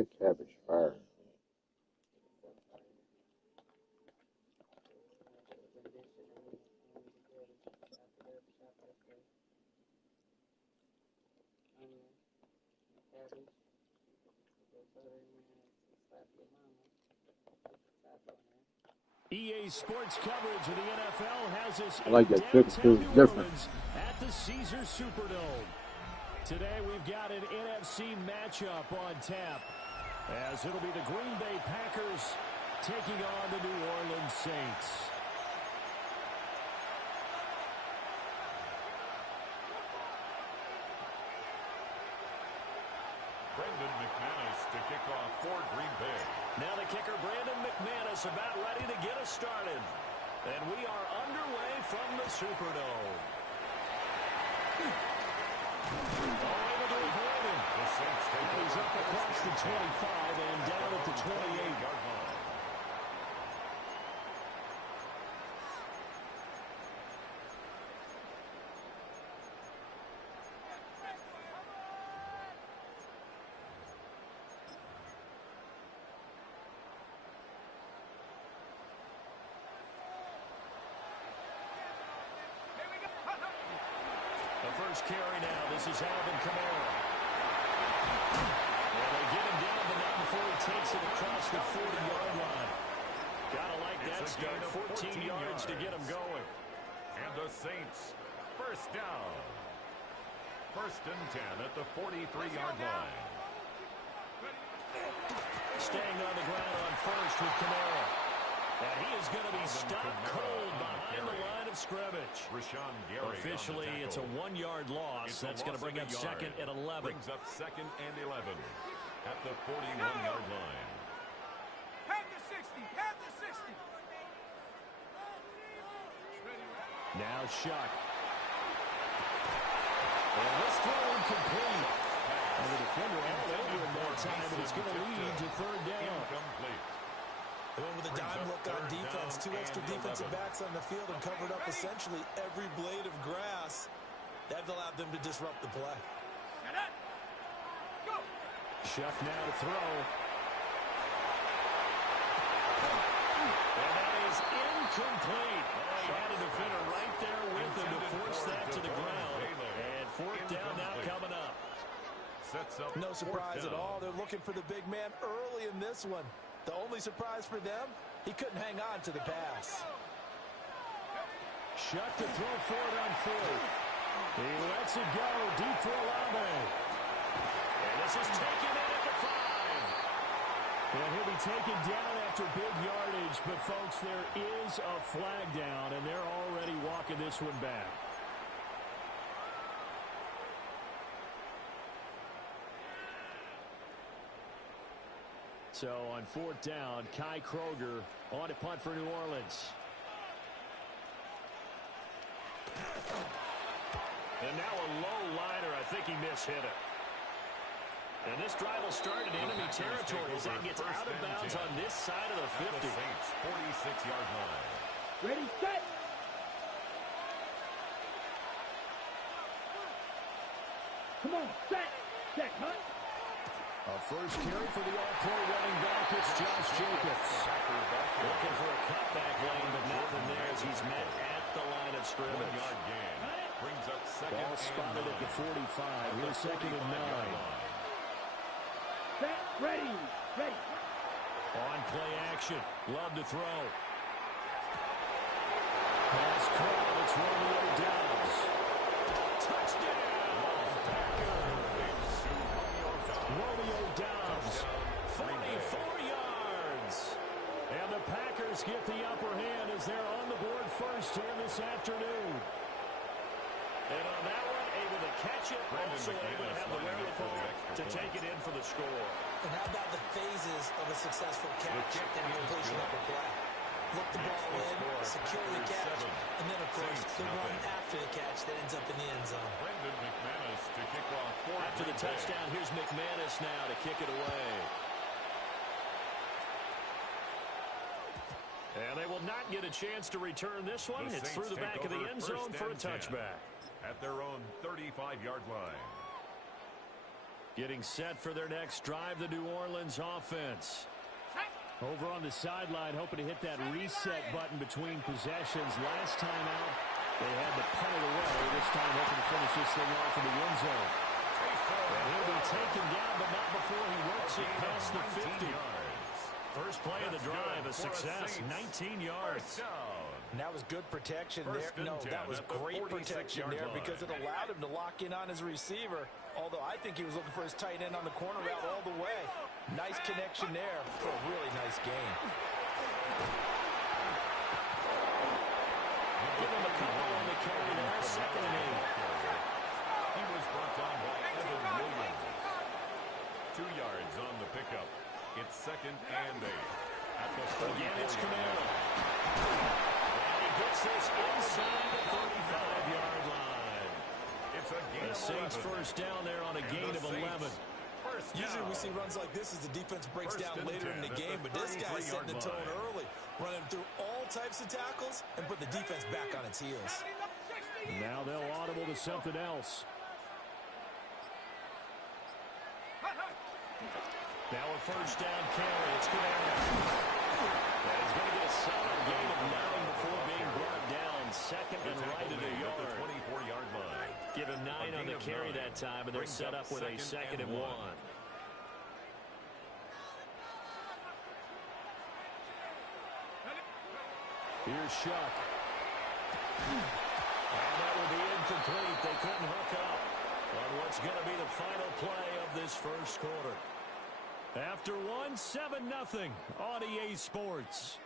That cabbage fire. EA Sports coverage of the NFL has us I like in that downtown New different. Orleans at the Caesars Superdome. Today we've got an NFC matchup on tap, as it'll be the Green Bay Packers taking on the New Orleans Saints. Brandon McManus to kick off for Green Bay. Now the kicker, Brandon McManus, about ready to get us started. And we are underway from the Superdome. Able to avoid him. The Saints take He's up across the 25 and down at the 28-yard line. First carry now. This is Alvin Kamara. Well, they get him down, but not before he takes it across the 40-yard line. Gotta like that start. 14 yards to get him going. And the Saints, first down. First and 10 at the 43-yard line. Staying on the ground on first with Kamara. And he is going to be stopped cold behind the line of scrimmage. Officially, it's a 1-yard loss. That's going to bring up second and 11. Brings up second and 11 at the 41-yard line. Have the 60. Have the 60. Now Shuck. And this throw incomplete. And the defender all over him that time, but it's going to lead to third down. Incomplete. They went with a dime look on defense. 2 extra defensive backs on the field and covered up essentially every blade of grass. That allowed them to disrupt the play. Shuck now to throw. And that is incomplete. He had a defender right there with him to force that to the ground. And fourth down now coming up. No surprise at all. They're looking for the big man early in this one. The only surprise for them, he couldn't hang on to the pass. Shuck to throw for it on fourth. He lets it go deep for Olave. And this is taken in at the 5. And he'll be taken down after big yardage. But, folks, there is a flag down, and they're already walking this one back. So on fourth down, Kai Kroger on to punt for New Orleans. And now a low liner. I think he mishit it. And this drive will start in enemy territory as that gets out of bounds on this side of the 50. 46-yard line. Ready, set. Come on, set. Set, huh? A first carry for the all-pro running back. It's Josh Jacobs. Looking for a cutback lane, but nothing there as he's met at the line of scrimmage. 1-yard gain. Brings up second. Ball spotted at the 45. Here's second and 9. Set, ready, ready. On play action. Love to throw. Pass caught. It's Romeo Doubs. Touchdown. Romeo Doubs, 44 yards. And the Packers get the upper hand as they're on the board first here this afternoon. And on that one, able to catch it, also able to have the wherewithal to take it in for the score. And how about the phases of a successful catch and completion of the play? Look the ball in, secure the catch, and then, of course, the run after the catch that ends up in the end zone. Brandon McManus to kick off for After the touchdown, here's McManus now to kick it away. And they will not get a chance to return this one. It's through the back of the end zone for a touchback. At their own 35-yard line. Getting set for their next drive, the New Orleans offense. Over on the sideline, hoping to hit that reset button between possessions. Last time out, they had to punt it away. This time, hoping to finish this thing off in the end zone. And he'll be taken down, but not before he works it past the 50. First play of the drive, a success, 19 yards. And that was good protection there. No, that was great protection there because it allowed him to lock in on his receiver, although I think he was looking for his tight end on the corner route all the way. Nice connection there for a really nice game. Give him a couple on the carry there, second and 8. He was brought down by Evan Williams. 2 yards on the pickup. It's second and 8. At the Again, it's Camaro. And he gets this inside the 35-yard line. It's a gain The Saints first down there on a gain of 11. Usually we see runs like this as the defense breaks down later in the game, but this guy's setting the tone early, running through all types of tackles and put the defense back on its heels. Now they'll audible to something else. Now a first down carry. It's Camaro. And he's going to get a solid gain of 9 before being brought down. Second and right at a yard. 24-yard line. Give him 9 on the carry that time, and they're set up with a second and 1. Here's Shuck. And that will be incomplete. They couldn't hook up on what's going to be the final play of this first quarter. After 1, 7-0 on EA Sports.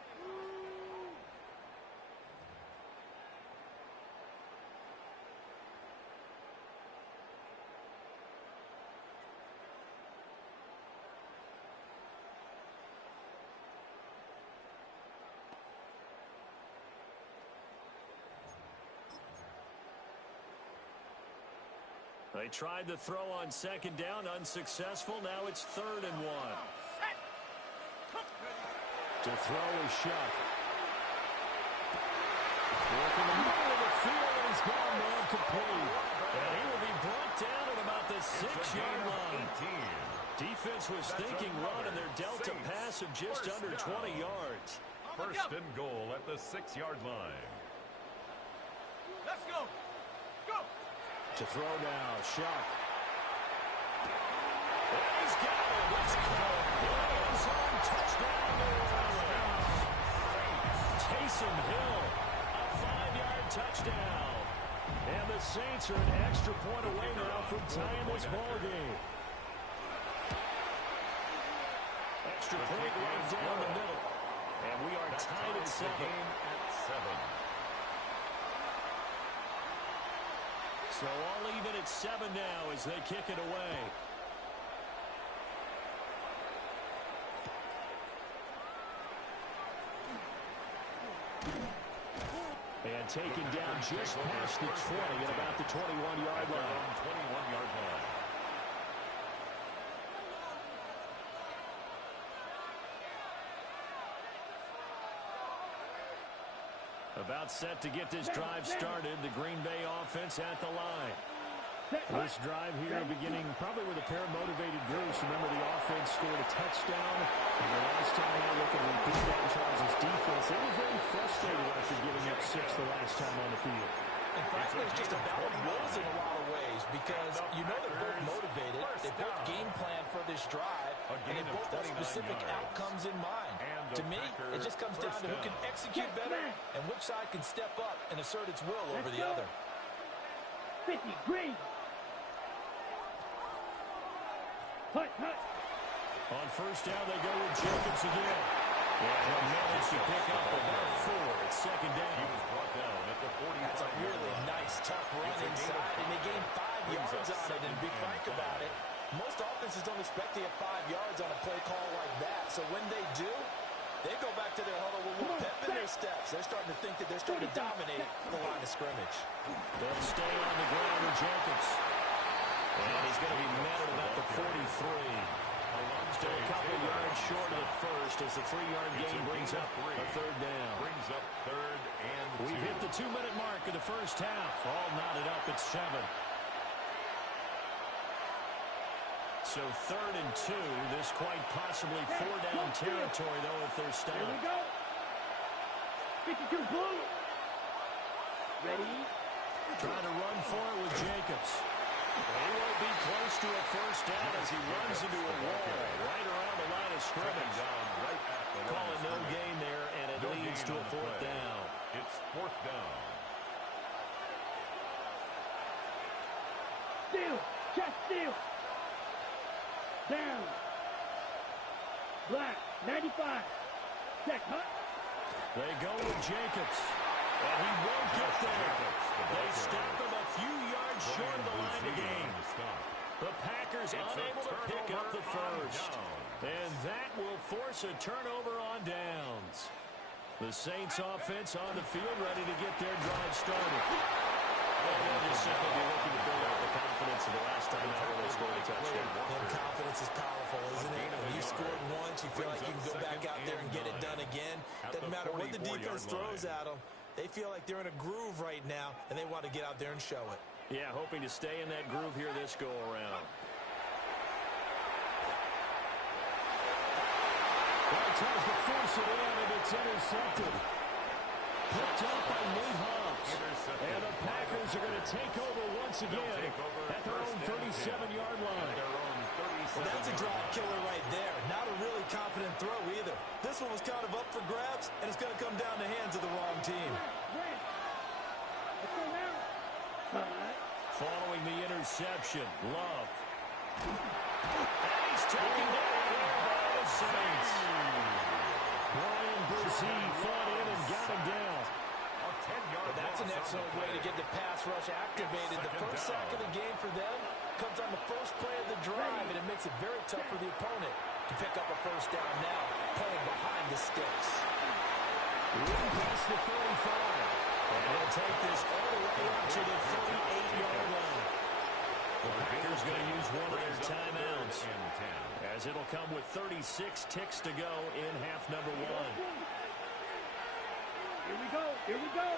They tried to throw on second down, unsuccessful. Now it's 3rd and 1. To throw is Shuck. Working the middle of the field, and he's gone man complete. And he will be brought down at about the 6-yard line. Defense was thinking run, and they're dealt a pass of just under 20 yards. First and goal at the 6-yard line. Let's go. Go. To throw now, Shuck. And he's got it. Let's go. End zone touchdown, New Orleans. Taysom Hill, a 5-yard touchdown. And the Saints are an extra point away now from tying this ball game. Extra point right down the middle. And we are tied at 7. So all even at 7 now as they kick it away. And taken down just past the 20 at about the 21-yard line. 21-yard line. About set to get this drive started. The Green Bay offense at the line. This drive here beginning probably with a pair of motivated Bruce. Remember, the offense scored a touchdown. And the last time I look at repeat that Charles' defense, they were very frustrated after giving up 6 the last time on the field. And frankly, it's just a battle of wills in a lot of ways because you know they're both motivated. They both game plan for this drive, and they both have specific outcomes in mind. To me, it just comes down to who can execute better and which side can step up and assert its will over the other. 50, green. Hut, hut. On first down, they go with Jacobs again. And he'll manage to pick up about 4. It's second down. He was brought down at the 45. That's a really nice, tough run inside, and they gain 5 yards on it. And to be frank about it, most offenses don't expect to get 5 yards on a play call like that. So when they do, they go back to their huddle with a little pep in their steps. They're starting to think that they're starting to dominate the line of scrimmage. They'll stay on the ground with Jacobs. And he's going to be met at about the 43. Still a couple yards short of the first as the 3-yard gain brings up a 3rd down. Brings up 3rd and 2. We've hit the 2-minute mark of the first half. All knotted up at 7. So 3rd and 2. This quite possibly 4-down territory, though, if they're stopped. Here we go. 52 blue. Ready? Trying to run for it with Jacobs. He won't be close to a first down as he runs into a wall right around the line of scrimmage. Call it no gain there, and it leads to a 4th down. It's 4th down. Steal. Chest steal. Down. Black. 95. Check. Hut. They go with Jacobs. And he won't get there. They stop him a few yards short of the line of game. The Packers unable to pick up the first. And that will force a turnover on downs. The Saints offense on the field ready to get their drive started. And they'll just simply be looking to build up the confidence of the last time out when they scored a touchdown. And confidence is powerful, isn't it? When you scored once, you feel like you can go back out there and get it done again. Doesn't matter what the defense throws at them. They feel like they're in a groove right now, and they want to get out there and show it. Yeah, hoping to stay in that groove here this go-around. Well, tries to force it in, and it's intercepted. Picked up by Nate Hobbs. And the Packers are going to take over once again at their own 37-yard line. Well, that's a drive killer right there. Not a really confident throw either. This one was kind of up for grabs, and it's going to come down the hands of the wrong team. Following the interception, Love. And he's taken down by the Saints. Brian Brzee fought in and got him down. Well, that's an excellent way to get the pass rush activated. The first sack of the game for them comes on the first play of the drive, and it makes it very tough for the opponent to pick up a first down now, playing behind the sticks. Run past the 45. And he'll take this all the way up to the 38-yard line. The Packers going to use one of their timeouts, as it'll come with 36 ticks to go in half number 1. Here we go. Here we go.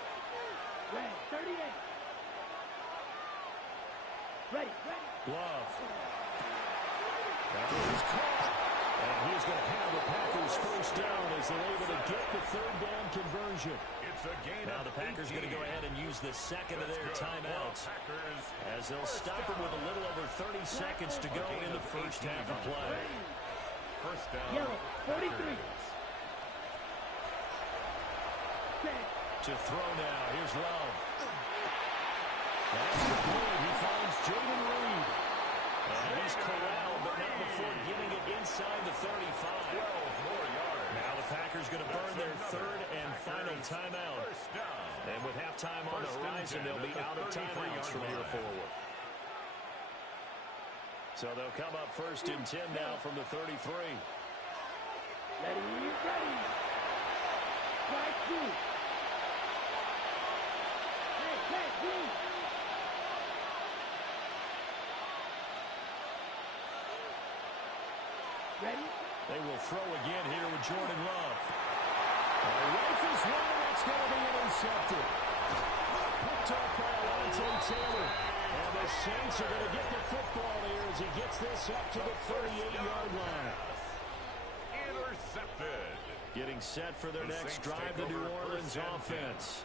Ready. 38. Ready. Love. That was caught. And he's going to have the Packers first down as they're able to get the 3rd down conversion. Now the Packers going to go ahead and use the second of their timeouts as they'll stop them with a little over 30 seconds to go in the first half of play. First down. Yellow. 43. To throw now. Here's Love. That's complete. He finds Jaden Reed. And he's corralled, but not before getting it inside the 35. 12 more yards. Now the Packers going to burn their 3rd and final timeout. And with halftime on the horizon, they'll be out of timeouts from here forward. So they'll come up 1st and 10 now from the 33. Ready. Strike 2. Hey, blue. Ready? They will throw again here with Jordan Love. Rifles one, that's going to be intercepted. Picked up by Alontae Taylor. And the Saints are going to get the football here as he gets this up to the 38-yard line. Intercepted. Getting set for their next drive, the New Orleans offense.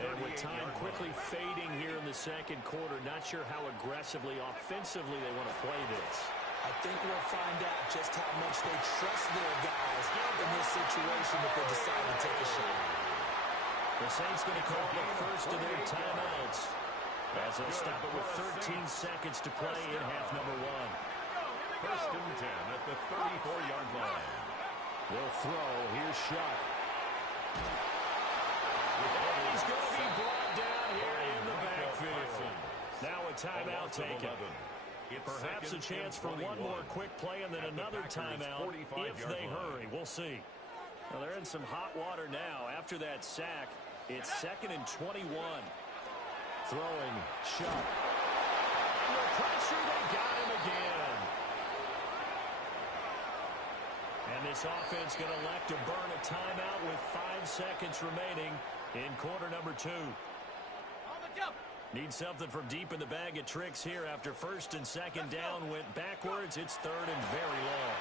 And with time quickly fading here in the second quarter, not sure how aggressively, offensively they want to play this. I think we'll find out just how much they trust their guys in this situation if they decide to take a shot. The Saints going to call the first of their timeouts as they'll stop it with 13 seconds to play in half number 1. First and 10 at the 34-yard line. They'll throw. Here's Shuck. And he's going to be brought down here in the backfield. Now a timeout taken. Perhaps a chance for one more quick play and then another timeout if they hurry. We'll see. Well, they're in some hot water now. After that sack, it's 2nd and 21. Throwing, Shuck. The pressure, they got him again. And this offense going to elect to burn a timeout with 5 seconds remaining in quarter number 2. On the jump. Need something from deep in the bag of tricks here after first and second down went backwards. It's third and very long.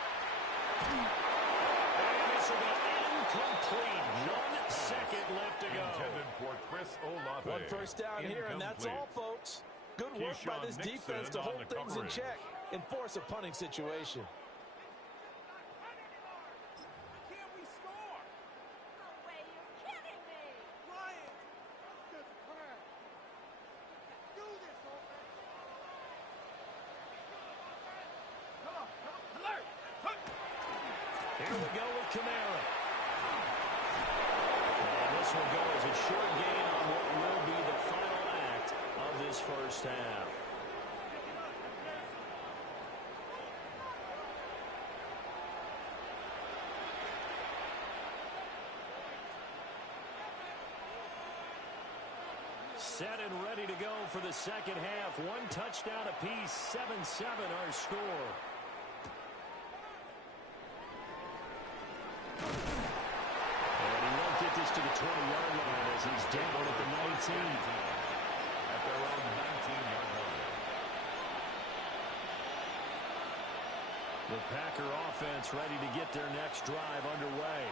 And this will be incomplete. 1 second left to go. Intended for Chris Olave. One first down here, and that's all, folks. Good work by this defense to hold things in check and force a punting situation. Here we go with Kamara. And this will go as a short gain on what will be the final act of this first half. Set and ready to go for the second half. 1 touchdown apiece, 7-7 our score. This to the 20-yard line as he's down at the 19. At their own 19-yard line. The Packer offense ready to get their next drive underway.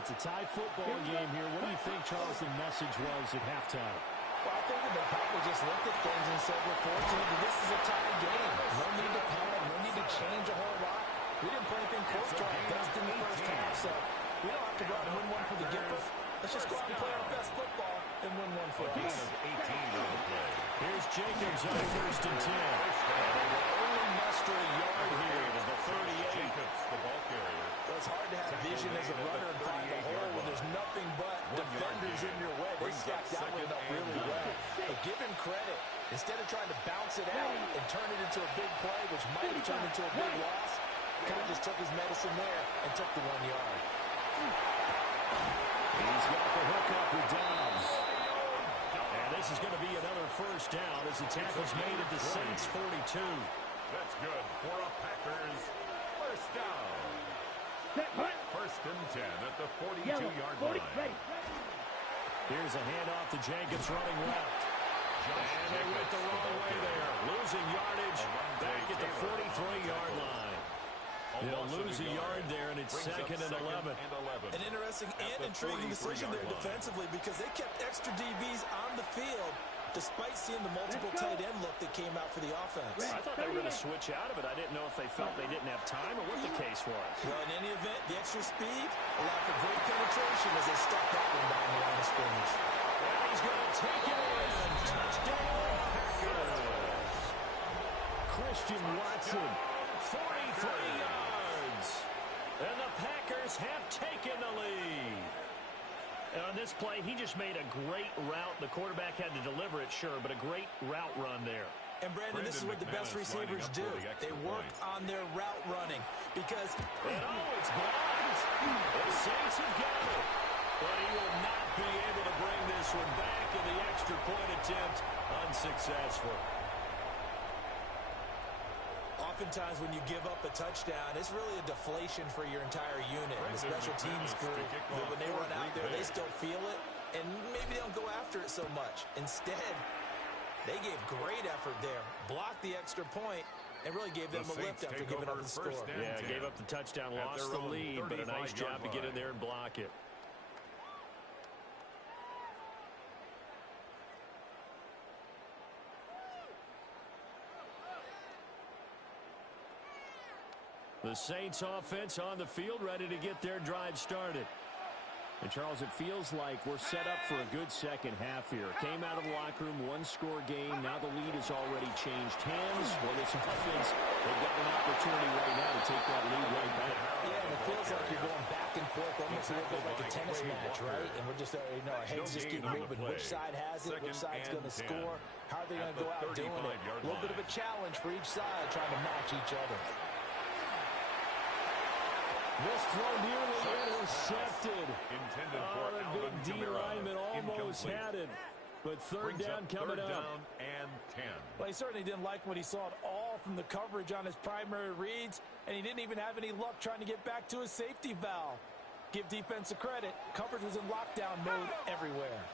It's a tie football game here. What do you think, Charles, the message was at halftime? Well, I think that they probably just looked at things and said, we're fortunate that this is a tie game. No need to panic. No need to change a whole lot. We didn't put anything close to our best in the first half, so we don't have to go out and win one for the Gipper. Let's just go out and play our best football and win one for us. 18 on the play. Here's Jacobs on first and 10. And they will only muster a yard here to the 38. Jacobs, the ball carrier. Well, it's hard to have vision as a runner and find the hole when there's nothing but defenders in your way. They stacked that one up really well. But give him credit. Instead of trying to bounce it out and turn it into a big play, which might have turned into a big loss, kind of just took his medicine there and took the 1 yard. He's got the hook up with Dobbs. And this is going to be another first down as the tackle's made at the Saints 42. That's good for a Packers first down. First and 10 at the 42-yard line. Here's a handoff to Jenkins running left. And they went the wrong way there. Losing yardage back at the 43-yard line. They'll lose a yard there, and it's second and 11. An interesting and intriguing decision there defensively because they kept extra DBs on the field despite seeing the multiple tight end look that came out for the offense. I thought they were going to switch out of it. I didn't know if they felt they didn't have time or what the case was. Well, in any event, the extra speed allowed for great penetration as they stuck that one down the line of scrimmage. And he's going to take it in. Touchdown, Packers. Christian Watson, 43 yards. And the Packers have taken the lead. And on this play, he just made a great route. The quarterback had to deliver it, sure, but a great route run there. And, Brandon, this is what the best receivers do. They work on their route running because... And, it's blocked. The Saints have got it. But he will not be able to bring this one back, and the extra point attempt unsuccessful. Oftentimes when you give up a touchdown, it's really a deflation for your entire unit. And the special teams group, when they run out there, they still feel it, and maybe they don't go after it so much. Instead, they gave great effort there, blocked the extra point, and really gave them a lift after giving up the score. Yeah, gave up the touchdown, lost the lead, but a nice job to get in there and block it. The Saints offense on the field, ready to get their drive started. And, Charles, it feels like we're set up for a good second half here. Came out of the locker room, one-score game. Now the lead has already changed hands. Well, this offense, they've got an opportunity right now to take that lead right back. Yeah, and it feels like you're going back and forth, almost a little bit like a tennis match, right? And we're just, our heads just keep moving. Which side has it? Which side's going to score? How are they going to go out doing it? A little bit of a challenge for each side, trying to match each other. This throw nearly intercepted. The big D lineman almost had it. But third down coming up. Down and 10. Well, he certainly didn't like what he saw at all from the coverage on his primary reads, and he didn't even have any luck trying to get back to his safety valve. Give defense a credit. Coverage was in lockdown mode everywhere.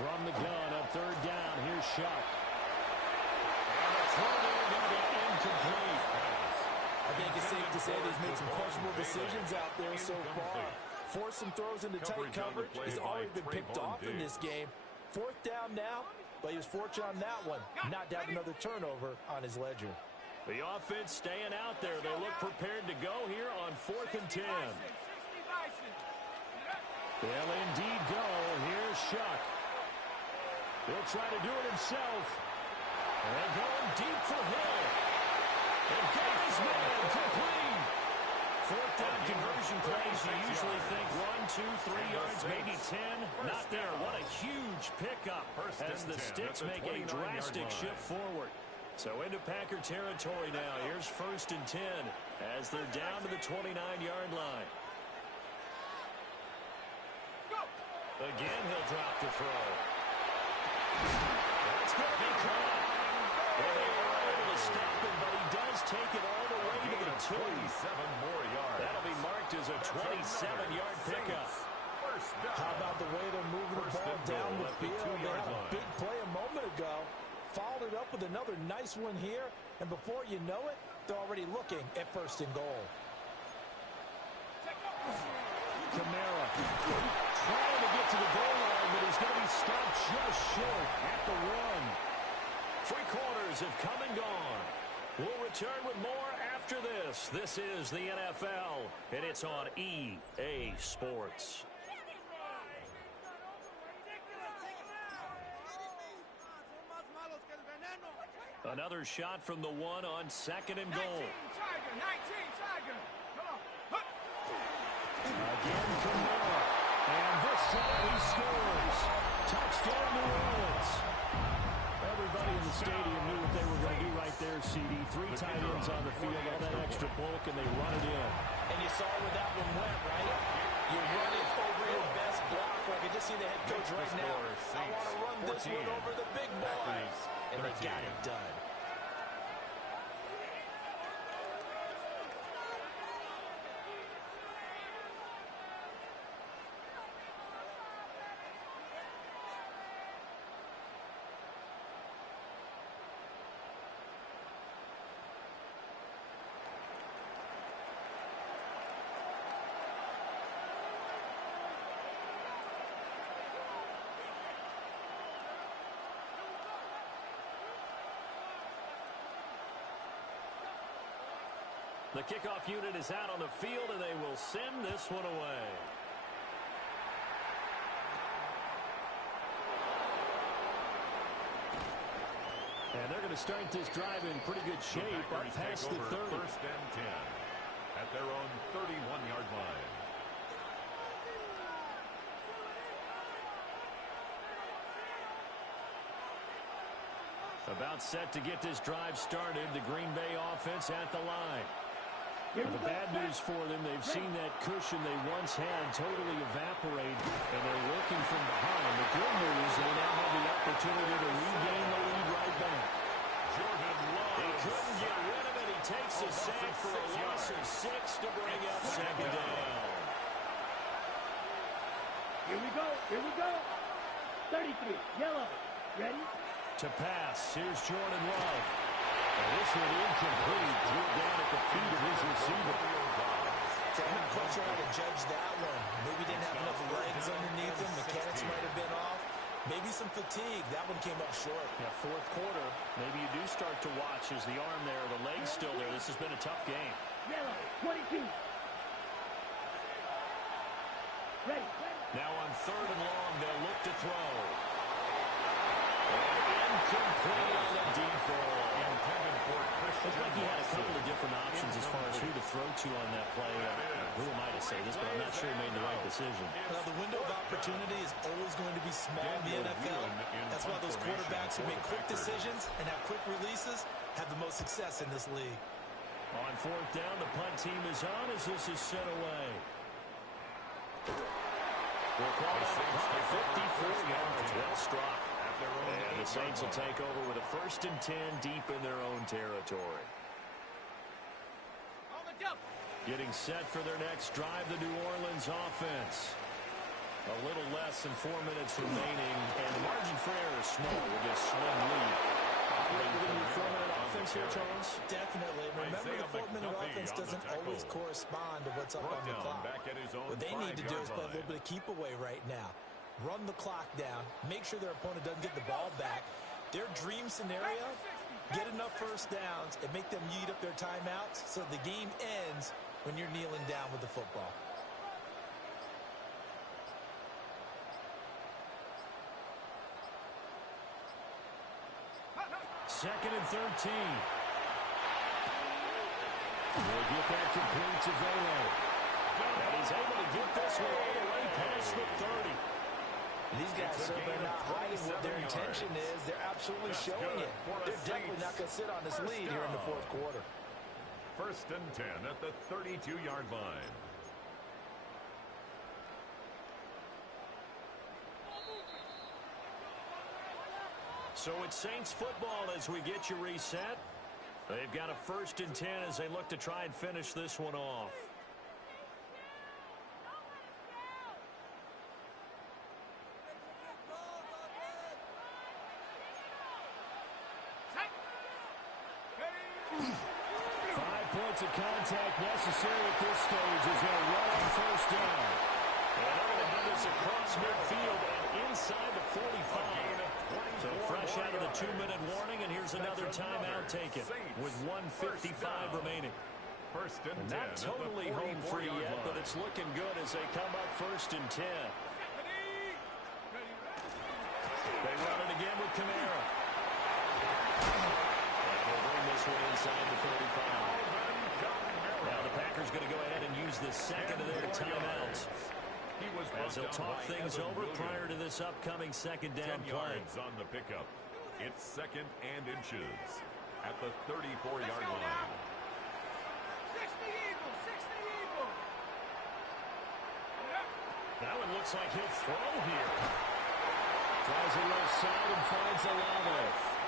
From the gun on third down, here's Shuck. And the throw there going to be incomplete. I think it's safe to say he's made some questionable decisions out there so far. Forced some throws into tight coverage. He's already been picked off in this game. Fourth down now, but he was fortunate on that one. Not to have another turnover on his ledger. The offense staying out there. They look prepared to go here on 4th and 10. They'll indeed go. Here's Shuck. He'll try to do it himself. And going deep for Hill. And got his man complete. 4th down conversion plays. You usually think 1, 2, 3 yards, maybe 10. Not there. What a huge pickup as the Sticks make a drastic shift forward. So into Packer territory now. Here's 1st and 10 as they're down to the 29-yard line. Again, he'll drop the throw. That's going to be caught. Well, they were able to stop him, but he does take it all the way to the 2. 27 more yards. That'll be marked as a 27-yard pickup. How about the way they're moving the ball down the field? They had a big play a moment ago. Followed it up with another nice one here. And before you know it, they're already looking at 1st and goal. Kamara trying to get to the goal line, but he's going to be stopped just short at the 1. 3 quarters have come and gone. We'll return with more after this. This is the NFL, and it's on EA Sports. Another shot from the 1 on 2nd and goal. 19 Tiger. Come on. Again, Kamara. And this time he scores. Touchdown, New Orleans. Everybody in the stadium knew what they were going to do right there, CD. 3 tight ends on the field, all that extra bulk, and they run it in. And you saw where that one went, right? You run it over your best block. I can just see the head coach right now. I want to run this one over the big boys. And they got it done. The kickoff unit is out on the field, and they will send this one away. And they're going to start this drive in pretty good shape up past the 30. 1st and 10 at their own 31-yard line. About set to get this drive started. The Green Bay offense at the line. The bad news for them, they've seen that cushion they once had totally evaporate, and they're working from behind. The good news, they now have the opportunity to regain the lead right back. Jordan Love. He couldn't get rid of it. He takes a sack for a loss of 6 to bring up 2nd down. Here we go. 33. Yellow. Ready? To pass, here's Jordan Love. And this one incomplete. Threw it down at the feet of his receiver. So I'm not quite sure how to judge that one. Maybe didn't have enough legs underneath him. Mechanics might have been off. Maybe some fatigue. That one came up short. Yeah, 4th quarter. Maybe you do start to watch as the arm there, the leg's still there. This has been a tough game. Yellow. 22. Ready. Now on 3rd and long, they'll look to throw. Incomplete on the deep ball. Looked like he had a couple of different options as far as who to throw to on that play. Who am I to say this, but I'm not sure he made the right decision. Well, the window of opportunity is always going to be small in the NFL. That's why those quarterbacks who make quick decisions and have quick releases have the most success in this league. On 4th down, the punt team is on as this is sent away. We'll call that a punt, 54 yards. Well struck. And the Saints will take over with a 1st and 10 deep in their own territory. Getting set for their next drive, the New Orleans offense. A little less than 4 minutes remaining, and the margin for error is small with this slim lead. Operating with a 4-minute offense here, Charles? Definitely. Remember, the 4-minute offense doesn't always correspond to what's up on the clock. What they need to do is play a little bit of keep away right now. Run the clock down. Make sure their opponent doesn't get the ball back. Their dream scenario, get enough first downs and make them eat up their timeouts so the game ends when you're kneeling down with the football. Second and 13. We'll get that complete to Velo. And he's able to get this one all the way past the 30. These guys, so they're not hiding what their intention is. They're absolutely showing it. They're definitely not going to sit on this lead here in the fourth quarter. First and 10 at the 32-yard line. So it's Saints football as we get you reset. They've got a first and 10 as they look to try and finish this one off. Of contact necessary at this stage as they'll run on first down. And they're going to have this across midfield and inside the 45. So fresh out of the 2-minute warning, and here's another timeout taken with 1:55 remaining. First and 10. Not totally home free yet, but it's looking good as they come up first and 10. They run it again with Kamara. And they'll bring this one inside the 35. Now the Packers going to go ahead and use the second of their timeouts as they'll talk things over prior to this upcoming second down 10 play. yards on the pickup. It's second and inches at the 34-yard line. 60 Eagles, 60 Eagles. That one looks like he'll throw here. Tries it left side and finds Olave.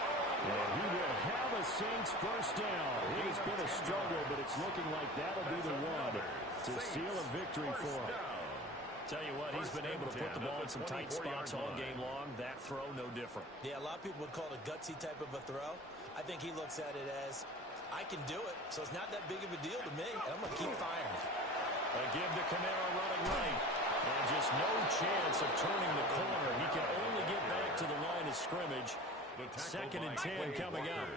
And he will have a Saints first down. It has been a struggle, but it's looking like that'll be the one to seal a victory for him. Tell you what, he's been able to put the ball in some tight spots all game long. That throw, no different. Yeah, a lot of people would call it a gutsy type of a throw. I think he looks at it as, I can do it, so it's not that big of a deal to me, and I'm going to keep firing. A give to Kamara running right. And just no chance of turning the corner. He can only get back to the line of scrimmage. Second and 10 coming up.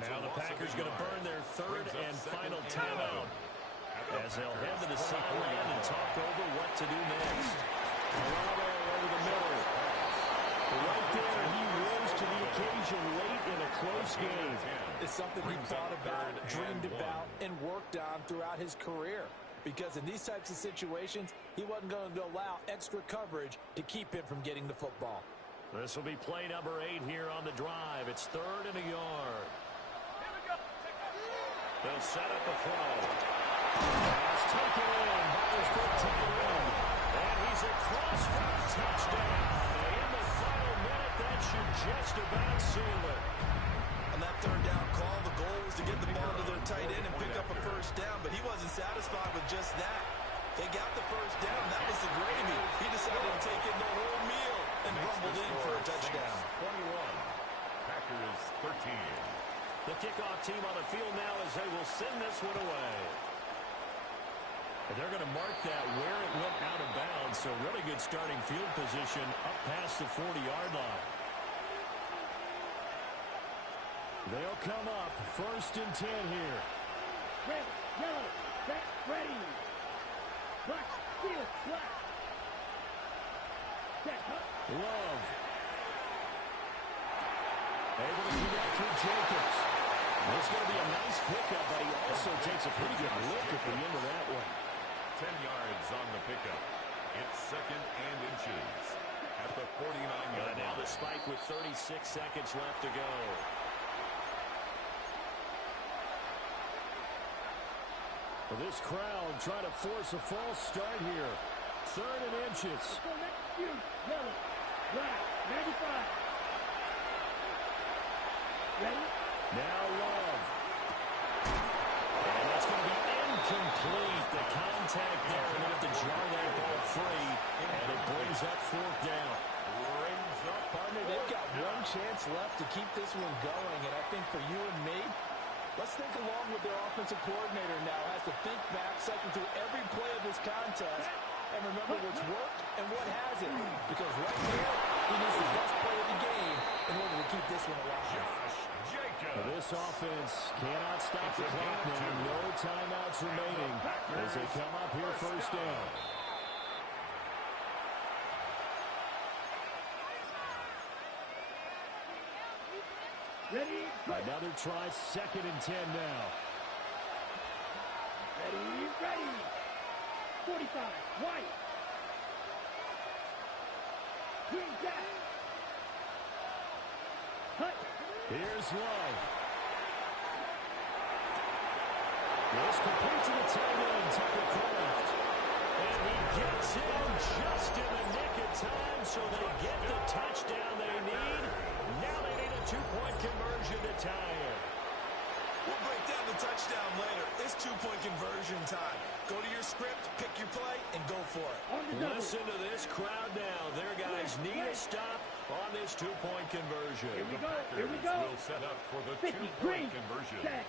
Now the Packers going to burn their third and final timeout as they'll head to the sideline and talk over what to do next. Olave over the middle. Right there, he rose to the occasion late in a close game. It's something he thought about, dreamed about, and worked on throughout his career. Because in these types of situations, he wasn't going to allow extra coverage to keep him from getting the football. This will be play number 8 here on the drive. It's 3rd and a yard. They'll set up a throw. It's taken in by his big tight end. And he's across for a touchdown. In the final minute, that should just about seal it. On that third down call, the goal was to get the ball to their tight end and pick up a first down, but he wasn't satisfied with just that. They got the first down. That was the gravy. He decided to take in the whole meal and rumbled in for a touchdown. 21. Packers 13. The kickoff team on the field now as they will send this one away. And they're going to mark that where it went out of bounds, so really good starting field position up past the 40-yard line. They'll come up first and 10 here. Red, yellow, set, ready. Black, steel, black. Set, huh? Love. Able to connect with Jacobs. It's going to be a nice pickup, but he also takes a pretty good look at the end of that one. 10 yards on the pickup. It's second and inches at the 49-yard line. Now the spike with 36 seconds left to go. Well, this crowd trying to force a false start here. 3rd and inches. Go next, you, yellow, black, 95. Ready? Now Love. And that's going to be incomplete. The contact there enough to jar that ball free. brings up fourth down. Brings up Partner, they've got one chance left to keep this one going, and I think for you and me, let's think along with their offensive coordinator now. Has to think back, cycle through every play of this contest, and remember what's worked and what hasn't. Because right here, he needs the best play of the game in order to keep this one alive. This offense cannot stop the clock now. No timeouts remaining as they come up here first down. Ready, go. Another try, 2nd and 10 now. Ready. 45, White. Green Jack. Cut. Here's Love. This complete to the tight end, Tucker Kraft. And he gets in just in the nick of time, so they get the touchdown they need. Now they need a 2-point conversion to tie it. We'll break down the touchdown later. It's 2-point conversion time. Go to your script, pick your play, and go for it. Listen to this crowd now. Their guys need a stop on this 2-point conversion. Here we go. Will set up for the 2-point conversion. Set.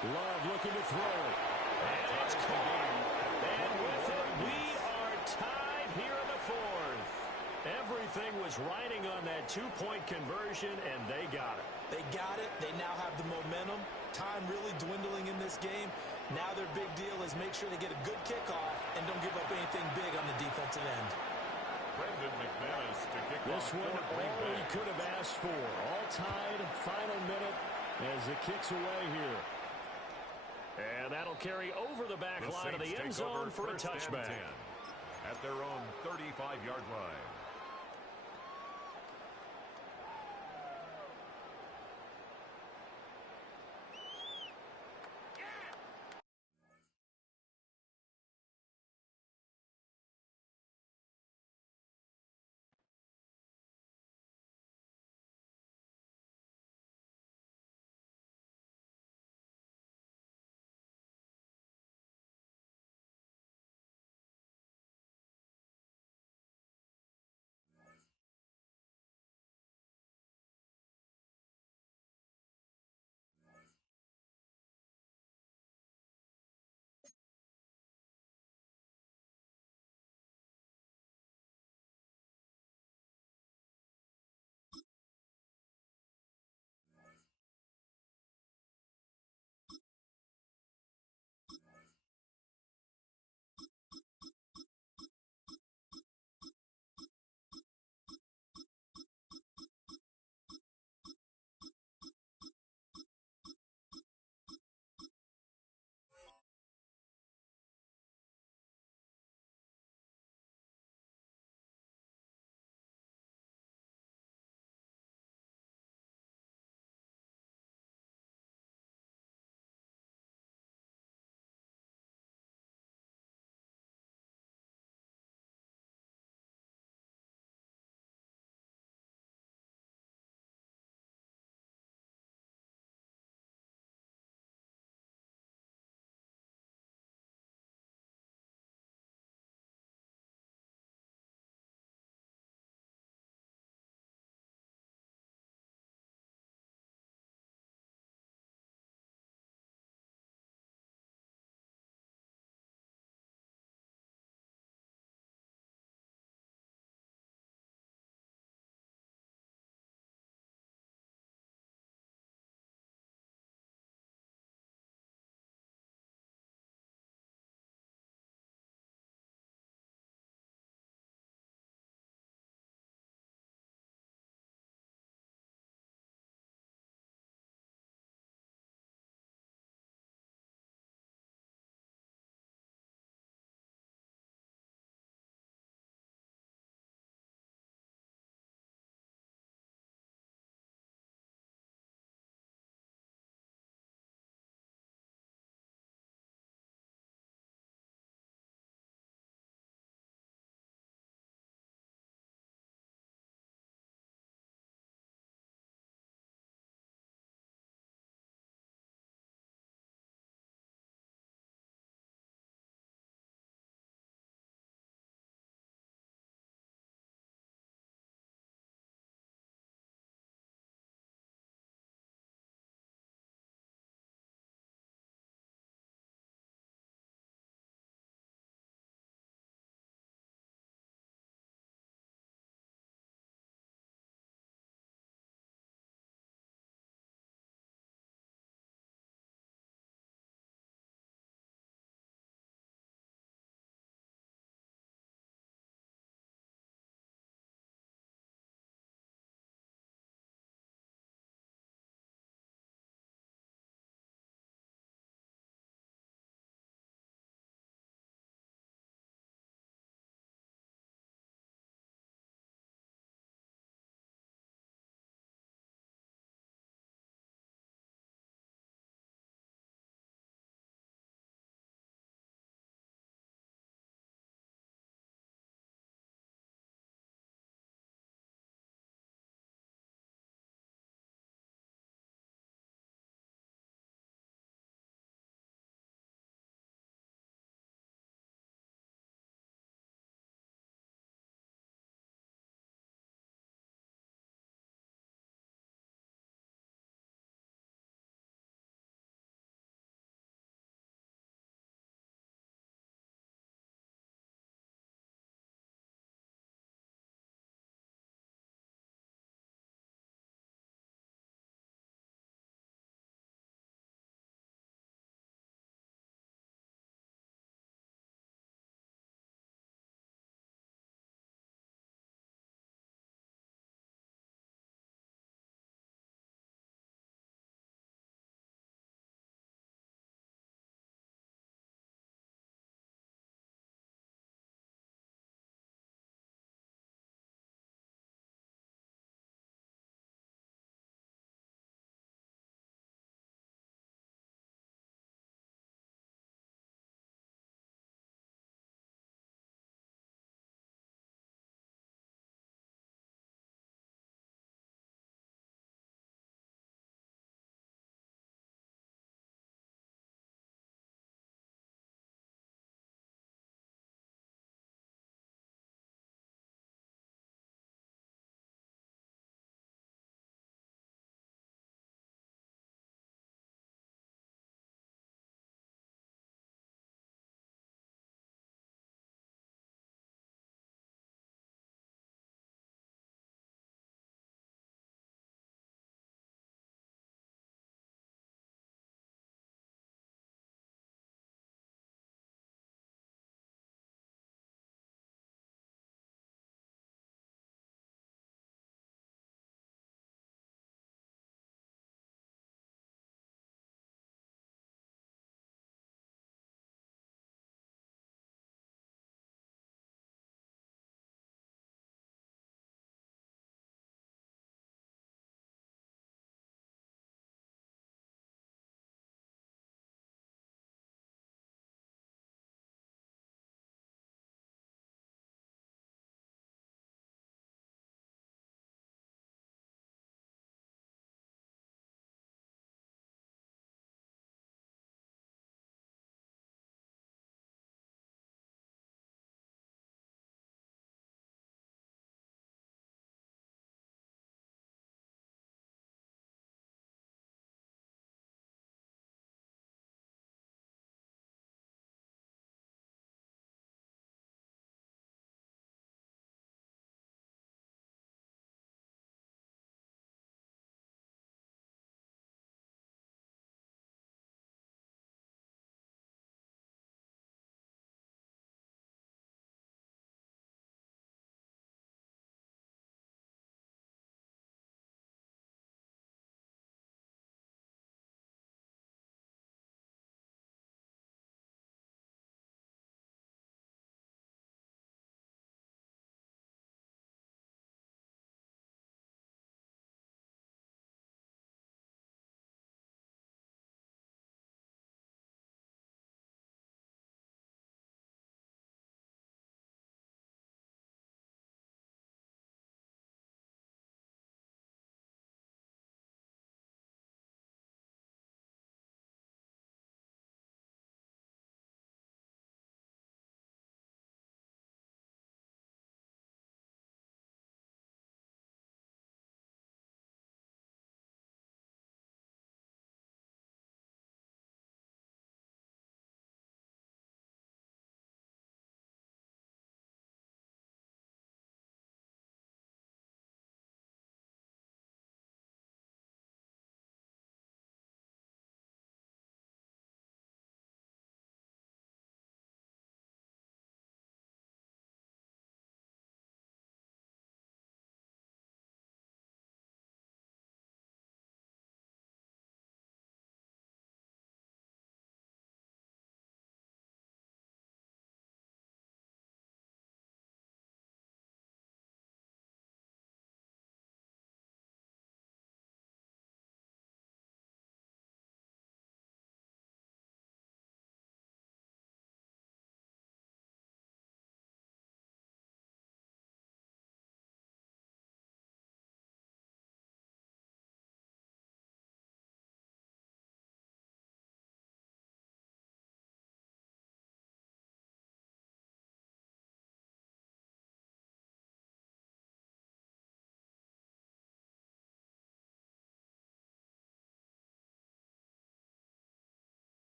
Love looking to throw it. And it's caught. And with it, we are tied here in the 4th. Everything was riding on that 2-point conversion, and they got it. They got it. They now have the momentum. Time really dwindling in this game. Now their big deal is make sure they get a good kickoff and don't give up anything big on the defensive end. Brendan McManus to kick This off one for Green all Bay. he could have asked for. All tied, final minute as it kicks away here. And that'll carry over the back line of the end zone for a touchback. At their own 35-yard line.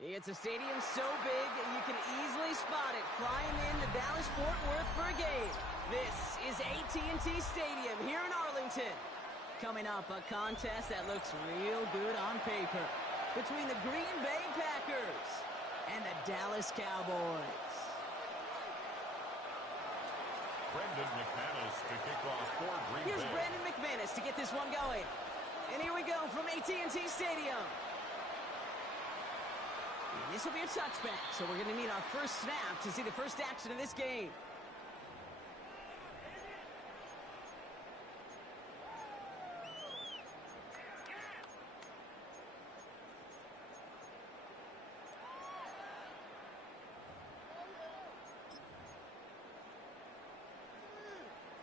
It's a stadium so big you can easily spot it flying in to Dallas-Fort Worth for a game. This is AT&T Stadium here in Arlington. Coming up, a contest that looks real good on paper between the Green Bay Packers and the Dallas Cowboys. Brendan McManus to kick off for Green Bay. Here's Brandon McManus to get this one going. And here we go from AT&T Stadium. And this will be a touchback, so we're going to need our first snap to see the first action of this game.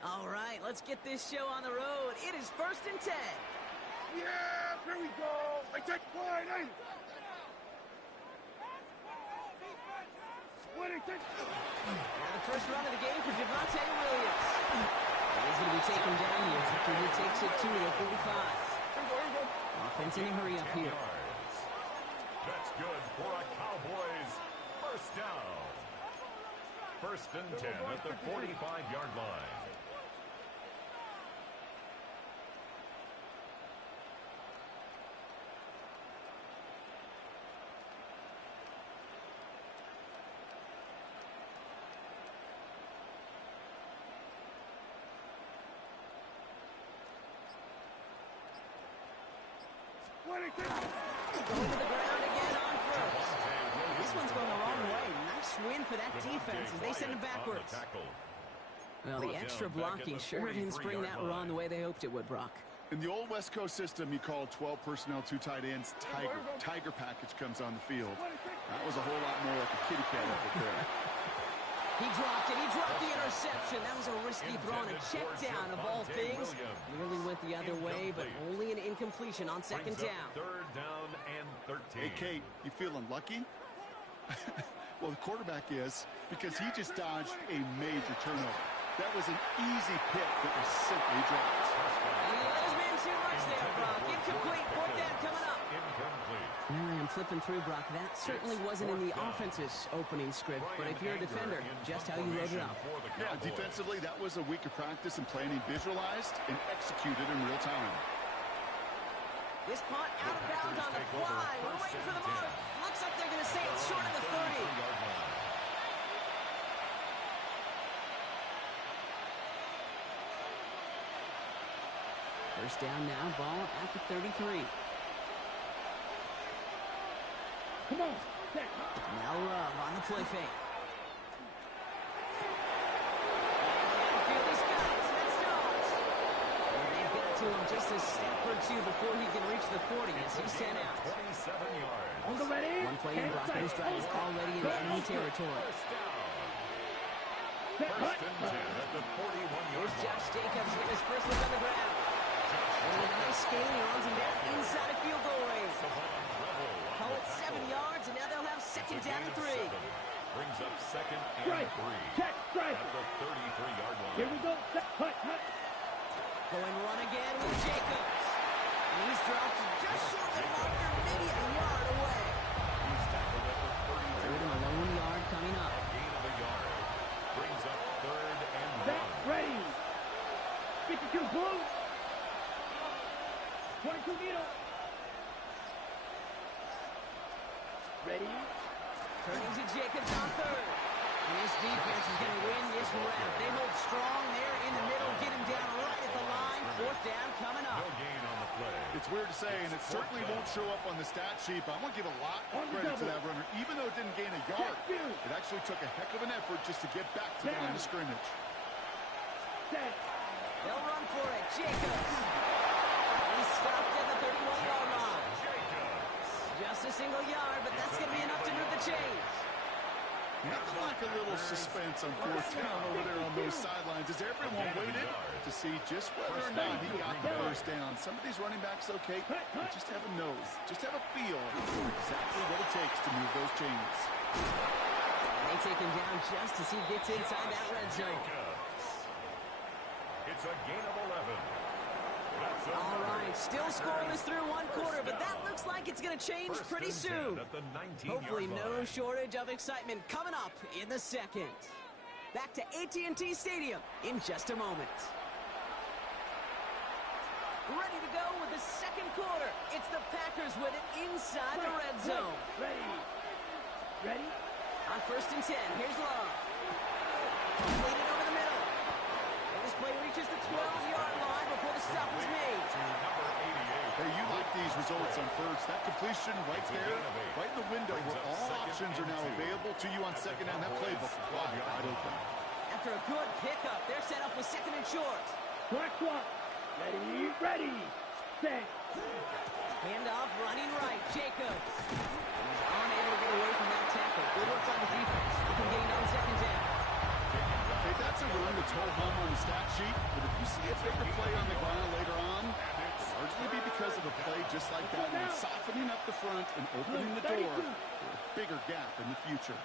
All right, let's get this show on the road. It is 1st and 10. Yeah, here we go. I take point. Hey. The first run of the game for Javonte Williams. He's going to be taken down here after he takes it to the 45. Offense in a hurry up here. That's good for a Cowboys first down. 1st and 10 at the 45-yard line. Going to the ground again on first. This one's going the wrong way. Nice win for that defense as they send it backwards. Well, the extra blocking sure didn't spring that run the way they hoped it would, Brock. In the old West Coast system, you call 12 personnel, 2 tight ends, Tiger. Tiger package comes on the field. That was a whole lot more like a kitty cat effort there. He dropped it. He dropped the interception. That was a risky throw and a check down of all things. Nearly went the other way, but only an incompletion on 2nd down. 3rd down and 13. Hey, Kate, you feeling lucky? Well, the quarterback is, because he just dodged a major turnover. That was an easy pick that was simply dropped. He let his man too much there, Brock. Incomplete. 4th down coming up. Incomplete. Here I am flipping through, Brock. That certainly wasn't in the offense's opening script, but if you're a defender, just how you wrote it up. Yeah, defensively, that was a week of practice and planning visualized and executed in real time. This punt out of bounds on the fly. We're waiting for the mark. Looks like they're going to say it's short of the 30. First down now, ball at the 33. Come on. Now Love on the play fake. And downfield he's got it. That's Dobbs. And they've got to him just a step or two before he can reach the 40 as he's sent out. 27 yards. On the ready. One play in, Brock, and this drive is already in enemy territory. First and 10 at the 41-yard Here's line. Josh Jacobs getting his first look on the ground. And with a nice scale, he runs him down inside of field goal range. Call it 7 yards, and now they'll have 2nd down and 3. Brings up 2nd and 3 Check, strike. at the 33-yard line. Here we go. Hut. Going run again with Jacobs. And he's dropped just short of the marker, maybe a yard away. He's tackled at the 33. 3rd and a lone yard coming up. A gain of a yard. Brings up 3rd and 1. Back ready. 52 blue. 22 needle. Ready. Turning to Jacobs on 3rd. And this defense is going to win this round. They hold strong there in the middle, get him down right at the line. 4th down coming up. No gain on the play. It's weird to say, and it certainly won't show up on the stat sheet, but I want to give a lot of credit to that runner. Even though it didn't gain a yard, it actually took a heck of an effort just to get back to the line of scrimmage. They'll run for it. Jacobs. He's stopped at the 31-yard line. Just a single yard, but that's going to be enough to move the chains. Nothing like a little suspense on 4th down over there on those sidelines as everyone waited to see just whether or not he got the first down. Some of these running backs, okay, they just have a nose, just have a feel for exactly what it takes to move those chains. And they take him down just as he gets inside that red zone. It's a gain of 11. All right, still scoreless through one quarter, but that looks like it's going to change pretty soon. Hopefully no shortage of excitement coming up in the second. Back to AT&T Stadium in just a moment. Ready to go with the second quarter. It's the Packers with it inside the red zone. Ready? On 1st and 10, here's Love. Completed over the middle. And this play reaches the 12-yard line before the stop is made. Hey, you like these results on first. That completion right there, right in the window where all options are now available to you on second and that playbook wide open. After a good pickup, they're set up with 2nd and short. Clock. Ready, set. Handoff running right, Jacobs. He's unable to get away from that tackle. Good work on the defense. Looking gained on 2nd down. Hey, that's a run that's whole home on the stat sheet, but if you see a bigger play on the ground later on, it'll largely be because of a play just like that one, softening up the front and opening the door for a bigger gap in the future.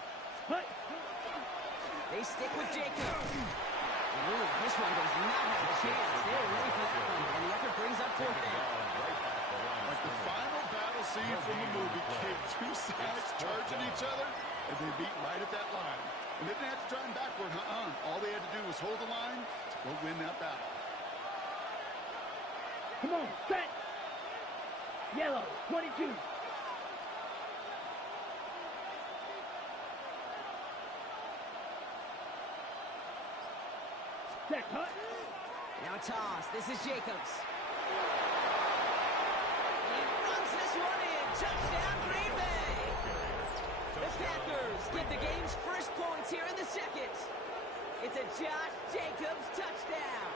They stick with Jacobs. Ooh, this one does not have a chance. They were ready for that one, and the effort brings up 4th down. Like the final battle scene from the movie, came two sides charging each other, and they meet right at that line. And they didn't have to turn backward, All they had to do was hold the line to go win that battle. Come on, set. Yellow, 22. Set, cut. Now toss. This is Jacobs. He runs this one in. Touchdown, Green Bay. The Packers get the game's first points here in the second. It's a Josh Jacobs touchdown.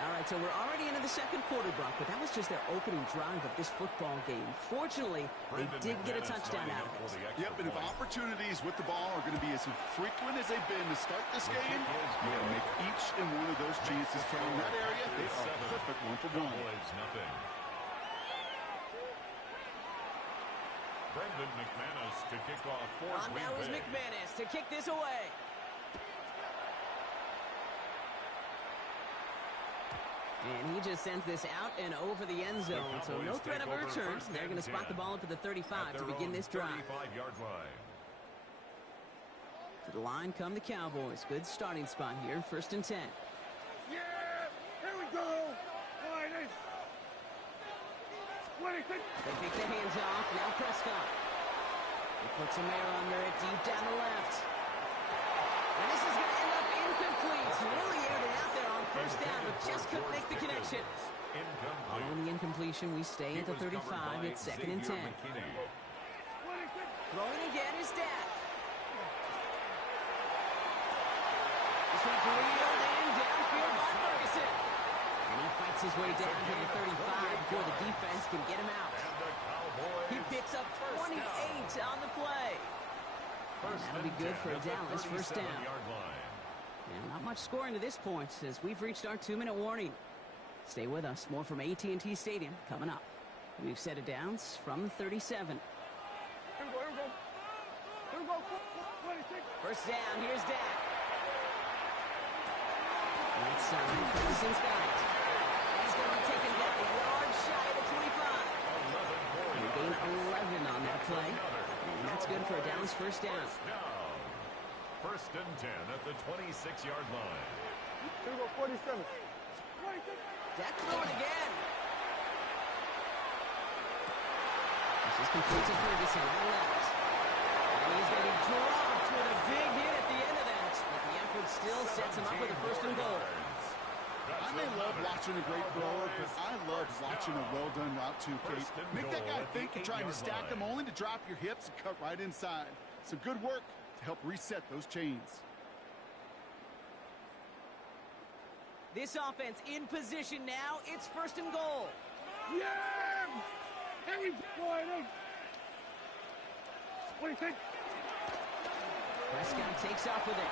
All right, so we're already into the second quarter, Brock, but that was just their opening drive of this football game. Fortunately, they did get a touchdown out of it. Yep, and if opportunities with the ball are going to be as frequent as they've been to start this game, you got to make each and one of those chances count. In that area, they are perfect 1-for-1. Brendan McManus to kick off for On now is McManus to kick this away. And he just sends this out and over the end zone. So no threat of a return. They're going to spot the ball up at the 35 to begin this drive. 35-yard line. To the line come the Cowboys. Good starting spot here. 1st and 10. Yeah, here we go. Wide. 26. They take their hands off. Now Prescott. He puts some air under it deep down the left. And this is going to end up incomplete. Really aired it out there on 1st down, but just couldn't make the connection. Following the incompletion, we stay at the 35. It's 2nd and 10. Throwing again is Dak. This one's reeled in downfield by Ferguson. And he fights his way down to the 35 before the defense can get him out. He picks up 28 on the play. And that'll be good for Dallas. 1st down. And not much scoring to this point as we've reached our 2-minute warning. Stay with us. More from AT&T Stadium coming up. We've set it down from the 37. Here we go. 26. 1st down. Here's Dak. Right side. Ferguson's got it. He's going to be taken down a yard shy of the 25. And gain 11 on that play. And that's good for a Dallas 1st down. 1st and 10 at the 26-yard line. Here we go, 47. Dak throwing again. This is complete to Ferguson on left. And he's going to be dropped with a big hit at the end of that. But the effort still sets him up with a 1st and goal. I may love watching a great thrower, but I love watching a well-done route too, Kate. Make that guy think you're trying to stack them only to drop your hips and cut right inside. Some good work to help reset those chains. This offense in position now. It's 1st and goal. Yeah! Here we go. 26. Prescott takes off with it.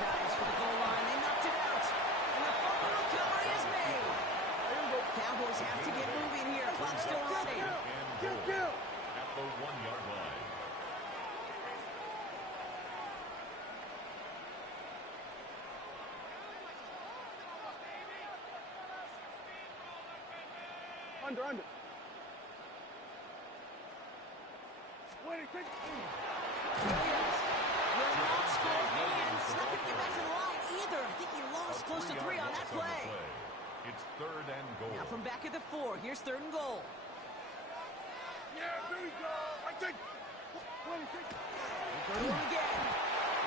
Dives for the goal line. They knocked it out. And the fumble recovery is made. Cowboys have to get moving here. Clock still running. At the 1-yard line. Under. Williams will not score, and it's not going to get back to the line either. I think he lost close to 3 on that play. It's 3rd and goal. Now from back at the 4, here's 3rd and goal. Yeah, there we go. I think. Go to him again.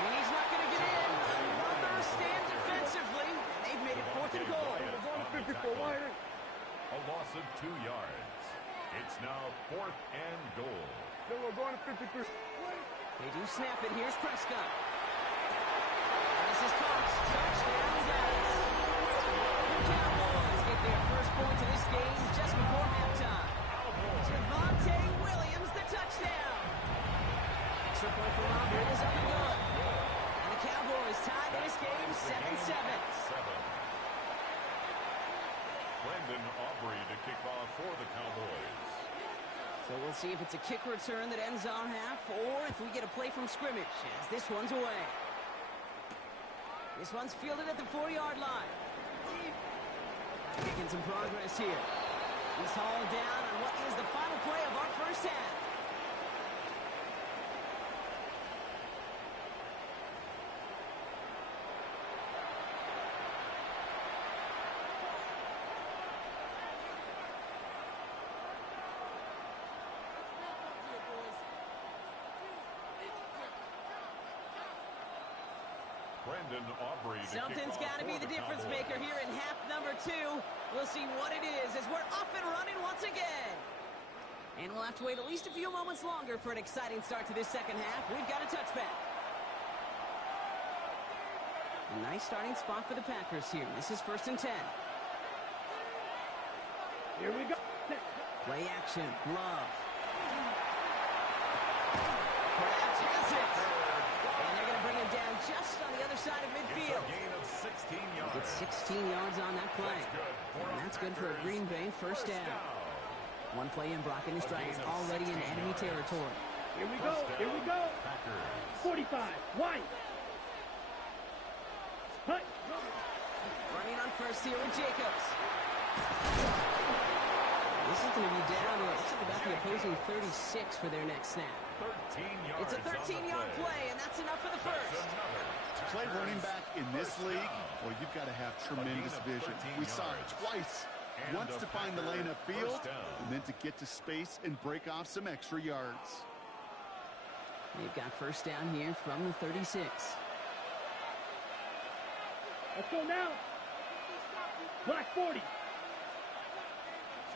And he's not going to get in. Another stand defensively. And they've made it 4th and goal. A loss of 2 yards. It's now 4th and goal. We're going to 53. They do snap it. Here's Prescott. And this is Cox. Touchdown, Dallas. The Cowboys get their first point to this game just before halftime. Javonte Williams, the touchdown. Extra point for Robert is up and good. And the Cowboys tie this game 7-7. Brandon Aubrey to kick off for the Cowboys. So we'll see if it's a kick return that ends our half or if we get a play from scrimmage as this one's away. This one's fielded at the 4-yard line. Making some progress here. He's hauled down on what is the final play of our first half. Brandon Aubrey. Something's got to be the difference maker here in half number 2. We'll see what it is as we're up and running once again. And we'll have to wait at least a few moments longer for an exciting start to this second half. We've got a touchback. A nice starting spot for the Packers here. This is 1st and 10. Here we go. Play action. Love. Perhaps has it. And they're going to bring him down just on the other side of midfield. It's a gain of 16 yards. Gets 16 yards on that play. And that's good for a Green Bay first down. One play in, Brock and his Dragons already in enemy territory. Here we go. Here we go. 45. White. Hut. Running on first here with Jacobs. This is going to be down to about the opposing 36 for their next snap. 13 yards. It's a 13-yard play, and that's enough for the first. To play running back in this league, well, you've got to have tremendous vision. We saw it twice. Once to find the lane upfield, and then to get to space and break off some extra yards. They've got first down here from the 36. Let's go now. Black 40.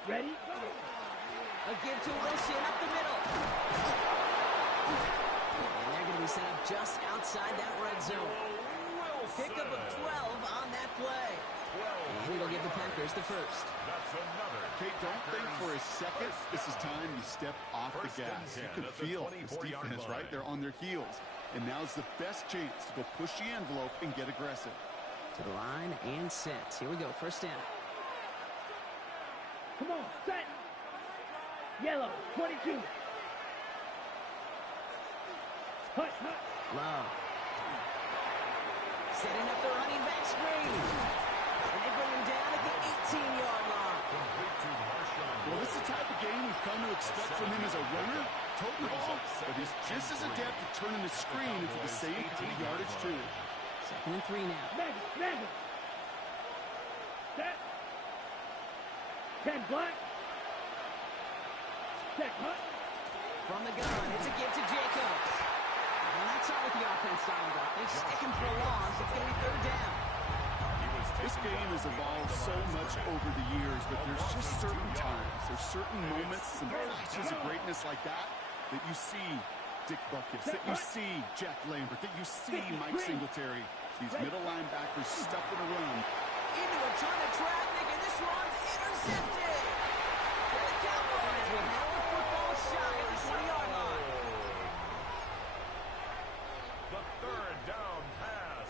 Ready? A give to Wilson up the middle. And they're going to be set up just outside that red zone. Pickup of 12 on that play. And it'll give the Packers the first. Okay, don't think for a second this is time you step off the gas. You can feel this defense, right? They're on their heels. And now's the best chance to go push the envelope and get aggressive. To the line and set. Here we go, first down. Come on, set. Yellow, 22. Hut. Love. Setting up the running back screen. And they bring him down at the 18-yard line. Well, this is the type of game we've come to expect from him as a runner. Total ball, but he's just as adept at turning the screen into the same kind of yardage, too. 2nd and 3 now. Mega. Set. 10 black. Check, Hut. From the gun, it's a give to Jacobs. And that's not what the offense signed up. They stick him for a loss. It's going to be 3rd down. This game has evolved so much over the years, but there's just certain times, there's certain moments, some flashes of greatness like that you see Dick Butkus, that you see Jack Lambert, that you see Mike Singletary. These middle linebackers stuff in a run. Into a ton of traffic, and this one's intercepted. And the Cowboys will have the football shy of the 20-yard line. The 3rd down pass.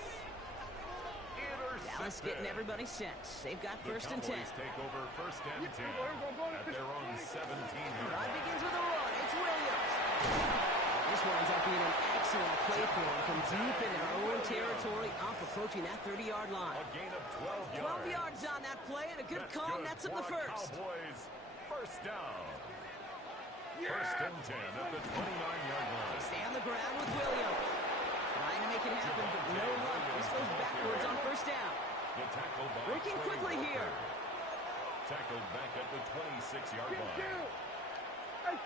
Dallas getting everybody set. They've got first and 10. Take over 1st and 10 at their own 17-yard Drive begins with a run. It's Williams. This winds up being an excellent play for him from deep in their own territory, up approaching that 30-yard line. A gain of 12 yards. 12 yards on that play, and a good call nets up the first. Cowboys, First down. First and 10 at the 29-yard line. Stay on the ground with Williams. Trying to make it happen, but no luck. This goes backwards on first down. The tackle by Working quickly here. Tackled back at the 26-yard line. On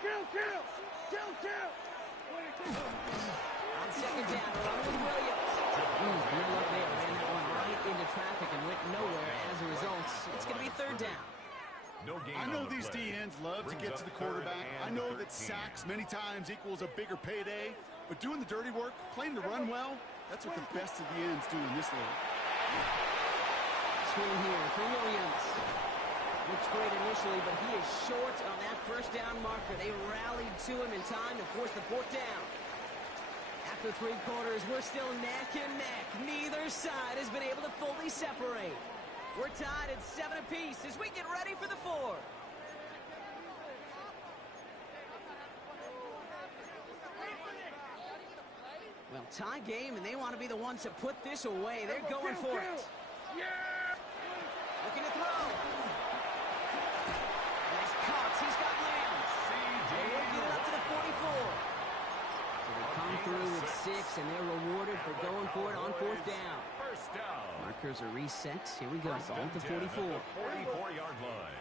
second down, along with Williams. No luck there. Ran that one right into traffic and went nowhere as a result. It's going to be third down. I know these D-ends love to get to the quarterback. I know that sacks many times equals a bigger payday. But doing the dirty work, playing the run well, that's what the best of the ends do in this league. Swing here for Williams. Looks great initially, but he is short on that first down marker. They rallied to him in time to force the fourth down. After three quarters, we're still neck and neck. Neither side has been able to fully separate. We're tied at 7 apiece as we get ready for the fourth. Well, tie game, and they want to be the ones to put this away. They're going for it. Looking to throw. Nice cuts. He's got Lambs. They will get it up to the 44. So they come through with 6, and they're rewarded for going for it on fourth down. First down. Markers are reset. Here we go. Ball at the 44. 44-yard line.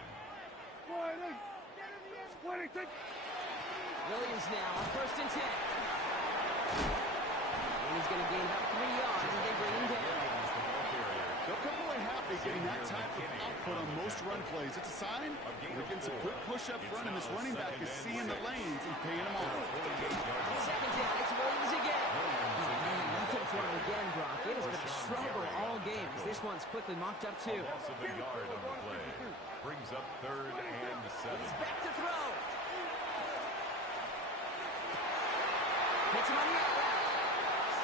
Williams now on first and 10. And he's going to gain about 3 yards as they bring him down. They'll come away happy getting that type of output on most run plays. It's a sign they're getting some quick push up front, and this running back is seeing the lanes and paying them off. Second down, it's Williams again. Oh, man, nothing for him again, Brock. It has been a struggle all game as this one's quickly mopped up too. Loss of a yard on the play. Brings up third and 7. He's back to throw. Hits him on the out route.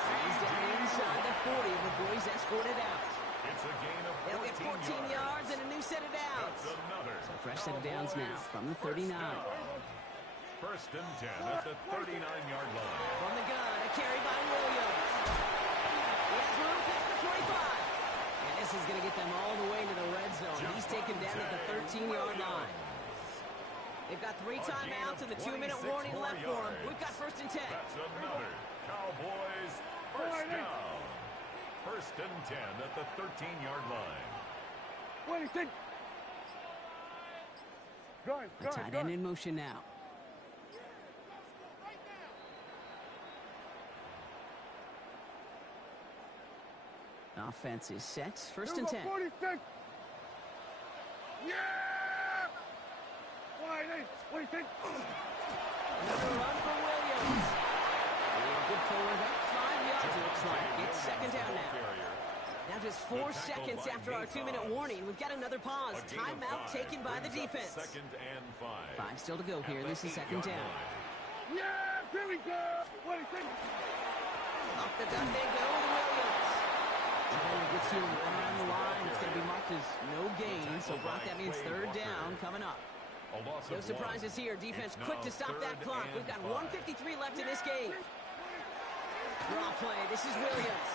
He's down inside the 40 before he's escorted out. It's a gain of 14 They'll get 14 yards and a new set of downs. That's another. So fresh set of downs now from the 39. First and 10 at the 39-yard line. From the gun, a carry by Williams. He has room past the 25. And this is going to get them all the way to the red zone. He's taken down at the 13-yard line. They've got 3 timeouts and the 2-minute warning left for them. We've got first and 10. That's another. Cowboys first down. First and 10 at the 13-yard line. A tight end in motion now. Offense is set. First and 10. Another run for Williams. And good forward up 5 yards, it looks like. It's second down now. Now just 4 seconds after our 2-minute warning. We've got another pause. Timeout taken by the defense. Second and 5. 5 still to go here. This is second down. Here we go. Off the gun they go with Williams. Defender gets you around the line. It's going to be marked as no gain. So Brock, that means third down coming up. No surprises here. Defense quick to stop that clock. We've got 1:53 left in this game. Draw play. This is Williams.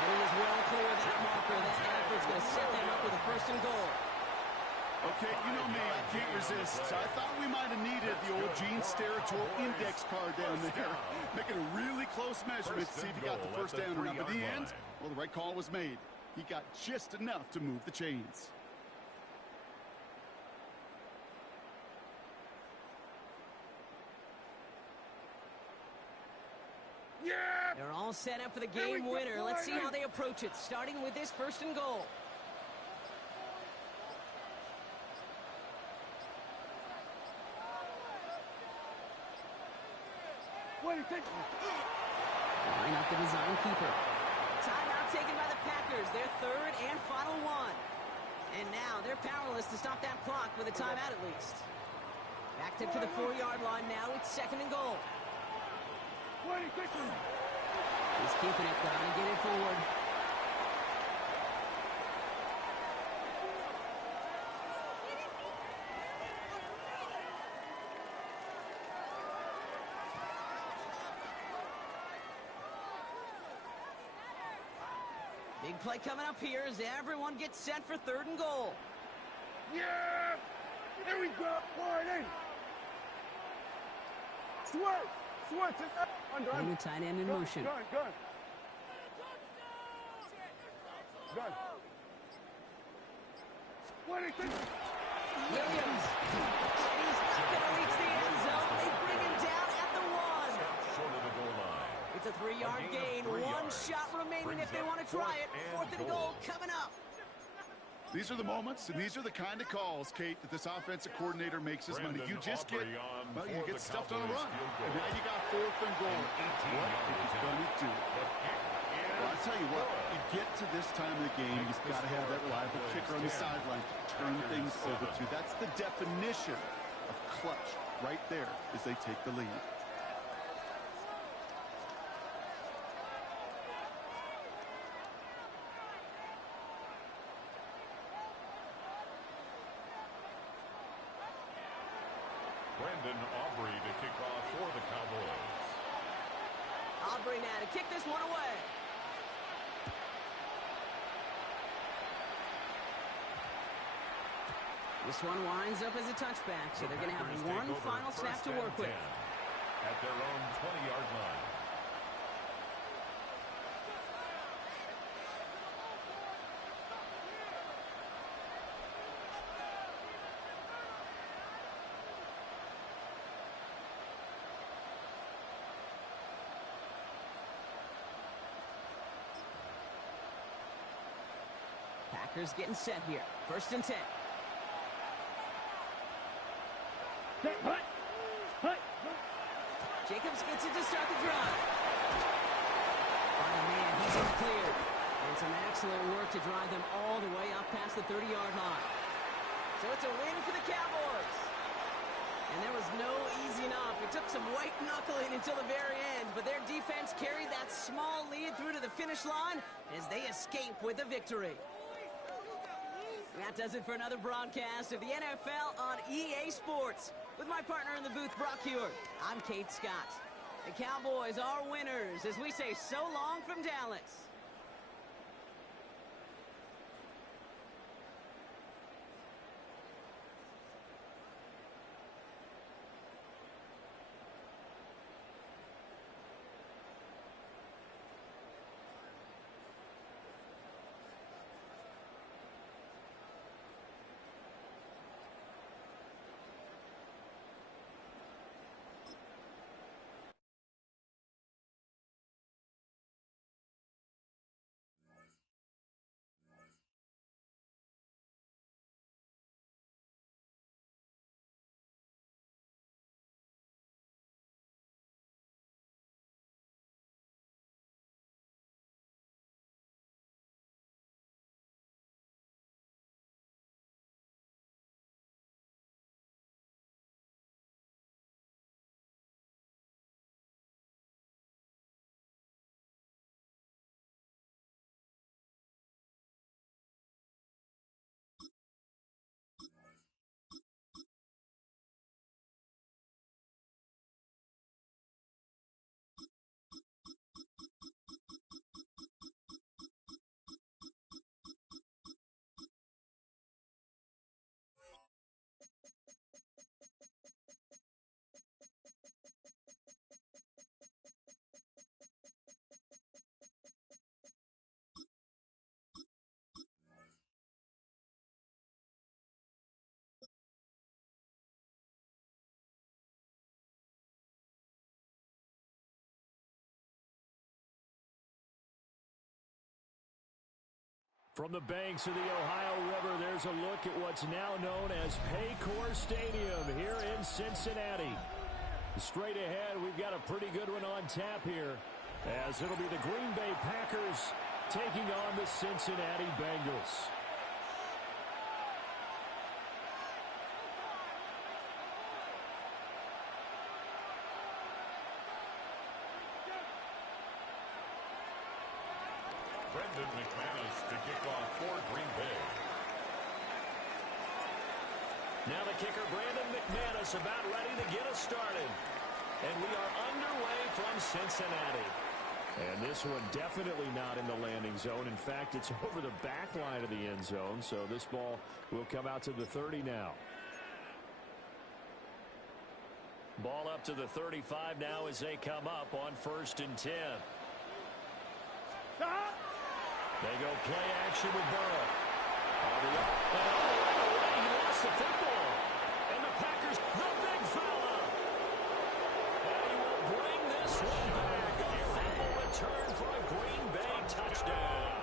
And he is well clear of that marker. That effort's going to set them up with a first and goal. Okay, you know me, I can't resist. So I thought we might have needed the old Gene Steratore index card down there. Making a really close measurement to see if he got the first down or not. But in the end, well, the right call was made. He got just enough to move the chains. They're all set up for the game winner. Let's see how they approach it, starting with this first and goal. Line up the design keeper. Timeout taken by the Packers, their third and final one. And now they're powerless to stop that clock with a timeout at least. Backed up to the 4-yard line now. It's second and goal. He's keeping it, gotta get it forward. Big play coming up here as everyone gets set for third and goal. Here we go. Forward in. Swerve. Swerve. Under. Putting the tight end in motion. Gun. Williams. And he's not going to reach the end zone. They bring him down at the 1. Short of the goal line. It's a 3-yard gain. 1 shot remaining if they want to try it. 4th and goal coming up. These are the moments, and these are the kind of calls, Kate, that this offensive coordinator makes his money. You just get, well, you get stuffed on a run. And now you got 4th and goal. What are you going to do? Well, I'll tell you what, you get to this time of the game, you've got to have that reliable kicker on the sideline to turn things over to. That's the definition of clutch right there as they take the lead. Aubrey to kick off for the Cowboys. Aubrey now to kick this one away. This one winds up as a touchback, so they're going to have one final snap to work with. At their own 20-yard line. Packers getting set here. 1st and 10. Jacobs gets it to start the drive. Oh, man, he's in the clear. And some excellent work to drive them all the way up past the 30-yard line. So it's a win for the Cowboys. And there was no easing up. It took some white knuckling until the very end, but their defense carried that small lead through to the finish line as they escape with the victory. That does it for another broadcast of the NFL on EA Sports. With my partner in the booth, Brock Heward, I'm Kate Scott. The Cowboys are winners as we say so long from Dallas. From the banks of the Ohio River, there's a look at what's now known as Paycor Stadium here in Cincinnati. Straight ahead, we've got a pretty good one on tap here, as it'll be the Green Bay Packers taking on the Cincinnati Bengals. To kick off for Green Bay. Now the kicker, Brandon McManus, about ready to get us started. And we are underway from Cincinnati. And this one definitely not in the landing zone. In fact, it's over the back line of the end zone. So this ball will come out to the 30 now. Ball up to the 35 now as they come up on 1st and 10. They go play action with Burrow. Right away, he lost the football. And the Packers, the big fella. And he will bring this one back. A fumble return for a Green Bay touchdown.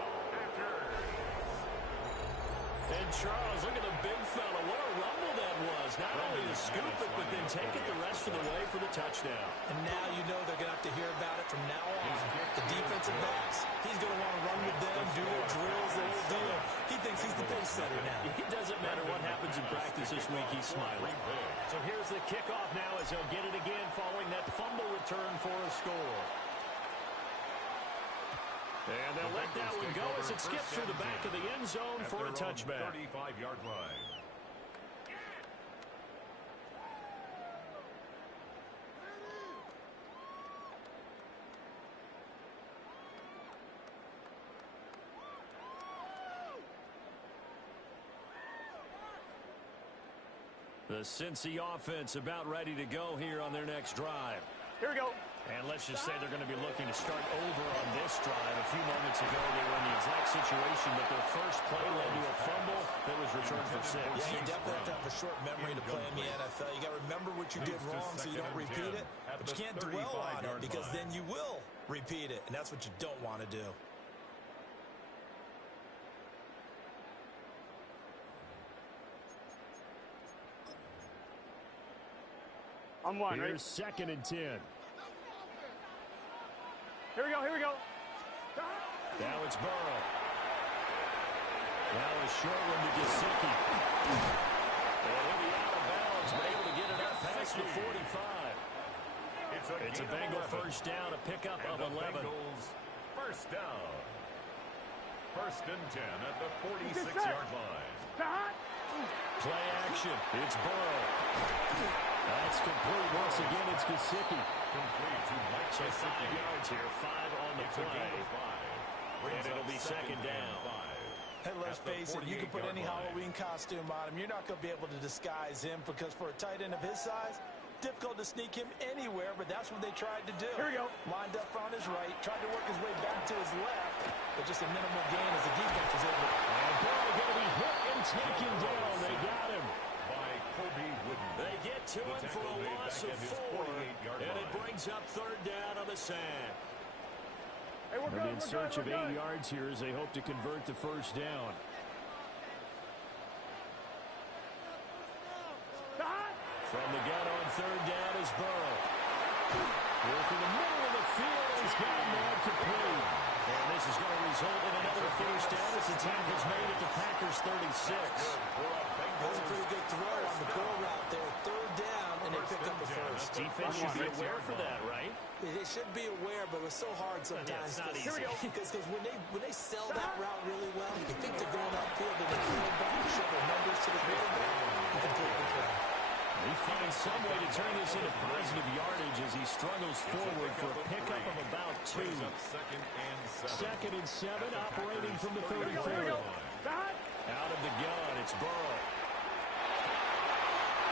And Charles, look at the big fella. What a rumble that was. Not only to scoop it, but then take it the rest of the way for the touchdown. And now you know they're going to have to hear about it from now on. The defensive backs, he's going to want to run with them, do their drills, the whole deal. He thinks he's the pace setter now. It doesn't matter what happens in practice this week, he's smiling. So here's the kickoff now as he'll get it again following that fumble return for a score. And they'll let that one go as it skips through the back of the end zone for a touchback. 35-yard line. The Cincy offense about ready to go here on their next drive. Here we go. And let's just say they're going to be looking to start over on this drive. A few moments ago, they were in the exact situation, but their first play led to a fumble that was returned for 6. Yeah, you definitely have to have a short memory to play in the NFL. You got to remember what you did wrong so you don't repeat it, but you can't dwell on it because then you will repeat it, and that's what you don't want to do. On one, Here's 2nd and 10. Here we go, here we go. Now it's Burrow. Now a short one to Gesicki. And he'll be out of bounds, but able to get it up past the 45. It's a Bengal first down, a pickup of 11. First down. 1st and 10 at the 46-yard line. Play action. It's Burrow. That's complete. Once again, it's Gesicki. Complete to Mike So 5 yards here, 5 on the play. And it'll be 2nd down. Hey, let's face it, you can put any Halloween costume on him. You're not going to be able to disguise him because for a tight end of his size, difficult to sneak him anywhere, but that's what they tried to do. Here we go. Lined up on his right, tried to work his way back to his left, but just a minimal gain as the defense was able to... And Burrow going to be hit and taken down. They got him. They get to him for a loss of 4, and it brings up 3rd down on the sack. Hey, we're in search of 8 yards here as they hope to convert the first down. From the gun on 3rd down is Burrow. Working the middle of the field, he's got him there complete. And this is going to result in another first down as the tackle's made at the Packers' 36. That was a pretty good throw on the curl route there. 3rd down, and they pick up the first. Defense should be aware for that, right? They should be aware, but it's so hard sometimes. Here we go. Because when they sell that route really well, you think they're going upfield and they throw back and show their numbers to the quarterback. You completely play. He finds some way to turn this into positive yardage as he struggles forward for a pickup of about 2. 2nd and 7, operating from the 34. Out of the gun, it's Burrow.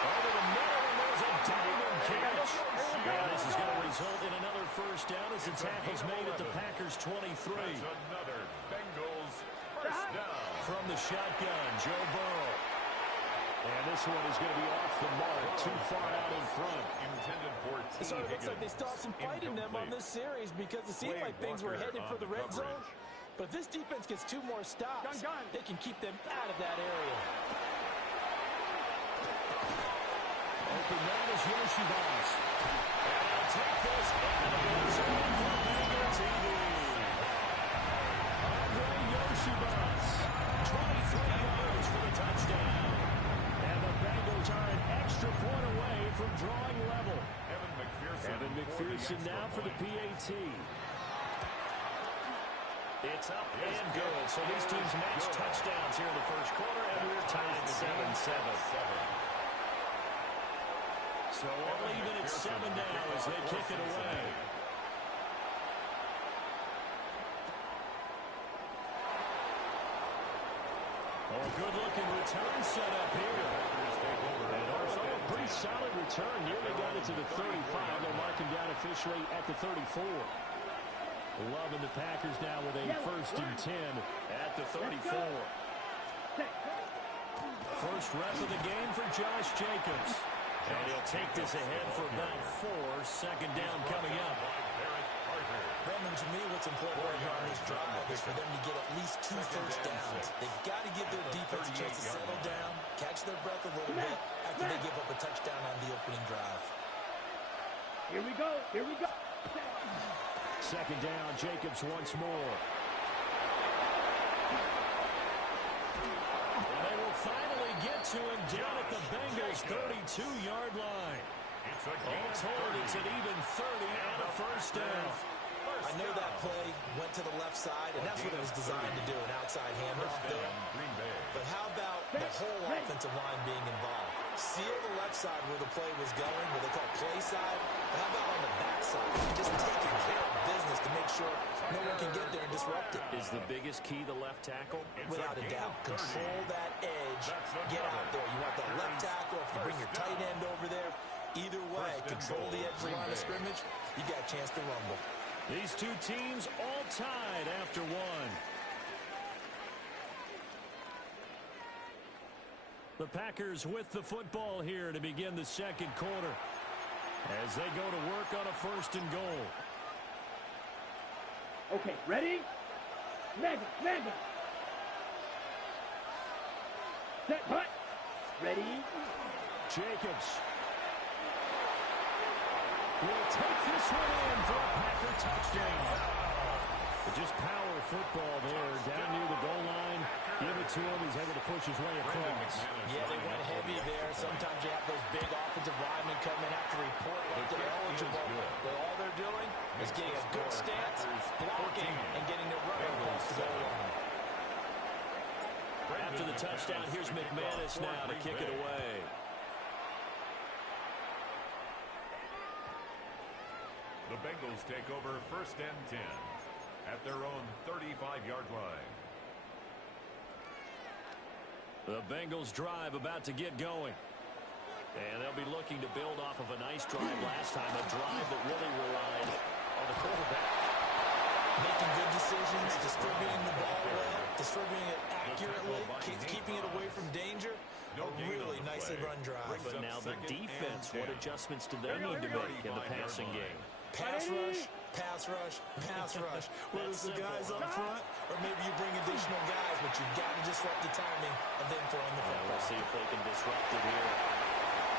Over the middle, and there's a diamond catch. And this is going to result in another first down as the tackle's made at the Packers' 23. Another Bengals first down. From the shotgun, Joe Burrow. And this one is going to be off the mark, too far out in front. Intended for So it looks like they still have some fight in them on this series because it seemed like things were headed for the red zone. But if this defense gets 2 more stops, they can keep them out of that area. Open man is Yoshibas. And they'll take this into the end zone for Bengal TV. Andre Yoshibas, 23 yards for the touchdown. And the Bengals are an extra point away from drawing level. Evan McPherson now for the PAT. It's up and good. So these teams match touchdowns here in the first quarter, and we're tied 7-7. So all even at 7 now as they kick it away. On good-looking return set up here. And also a pretty solid return. Nearly got it to the 35. They'll mark him down officially at the 34. Loving the Packers now with a 1st and 10 at the 34. First rep of the game for Josh Jacobs. And he'll take this ahead for about 4. 2nd down coming up. Brandon, to me, what's important right here on this drive is for them to get at least 2 first downs. They've got to give their defense a chance to settle down, catch their breath a little bit after they give up a touchdown on the opening drive. Here we go. Here we go. 2nd down, Jacobs once more. And they will finally get to him down at the Bengals' 32-yard line. All told, it's an even 30 and a 1st down. I know that play went to the left side, and that's what it was designed to do, an outside handoff there. But how about the whole offensive line being involved? Seal the left side where the play was going, where they call play side. But how about on the back side? Just taking care of business to make sure no one can get there and disrupt it. Is the biggest key the left tackle? Without a doubt. Control that edge. Get out there. You want that left tackle. If you bring your tight end over there, either way, control the edge of the line of scrimmage, you got a chance to rumble. These two teams all tied after 1. The Packers with the football here to begin the 2nd quarter as they go to work on a 1st and goal. Okay, ready? Mega. Set, hut. Ready? Jacobs will take this one in for a Packer touchdown. Just power football there, down near the goal line. Give it to him. He's able to push his way across. Yeah, they went heavy there. Sometimes you have those big offensive linemen come in after report like they're eligible. But all they're doing is getting a good stance, blocking, and getting their runner across the goal line. After the touchdown, here's McManus now to kick it away. The Bengals take over 1st and 10 at their own 35-yard line. The Bengals drive about to get going. And they'll be looking to build off of a nice drive last time, a drive that really relied on the quarterback. Making good decisions, distributing the ball well, distributing it accurately, keeping it away from danger. A really nicely run drive. But now the defense, what adjustments do they need to make in the passing game? Pass rush, pass rush, pass rush. Whether it's the guys up front or maybe you bring additional guys, but you've got to disrupt the timing of them throwing the football. We'll see if they can disrupt it here.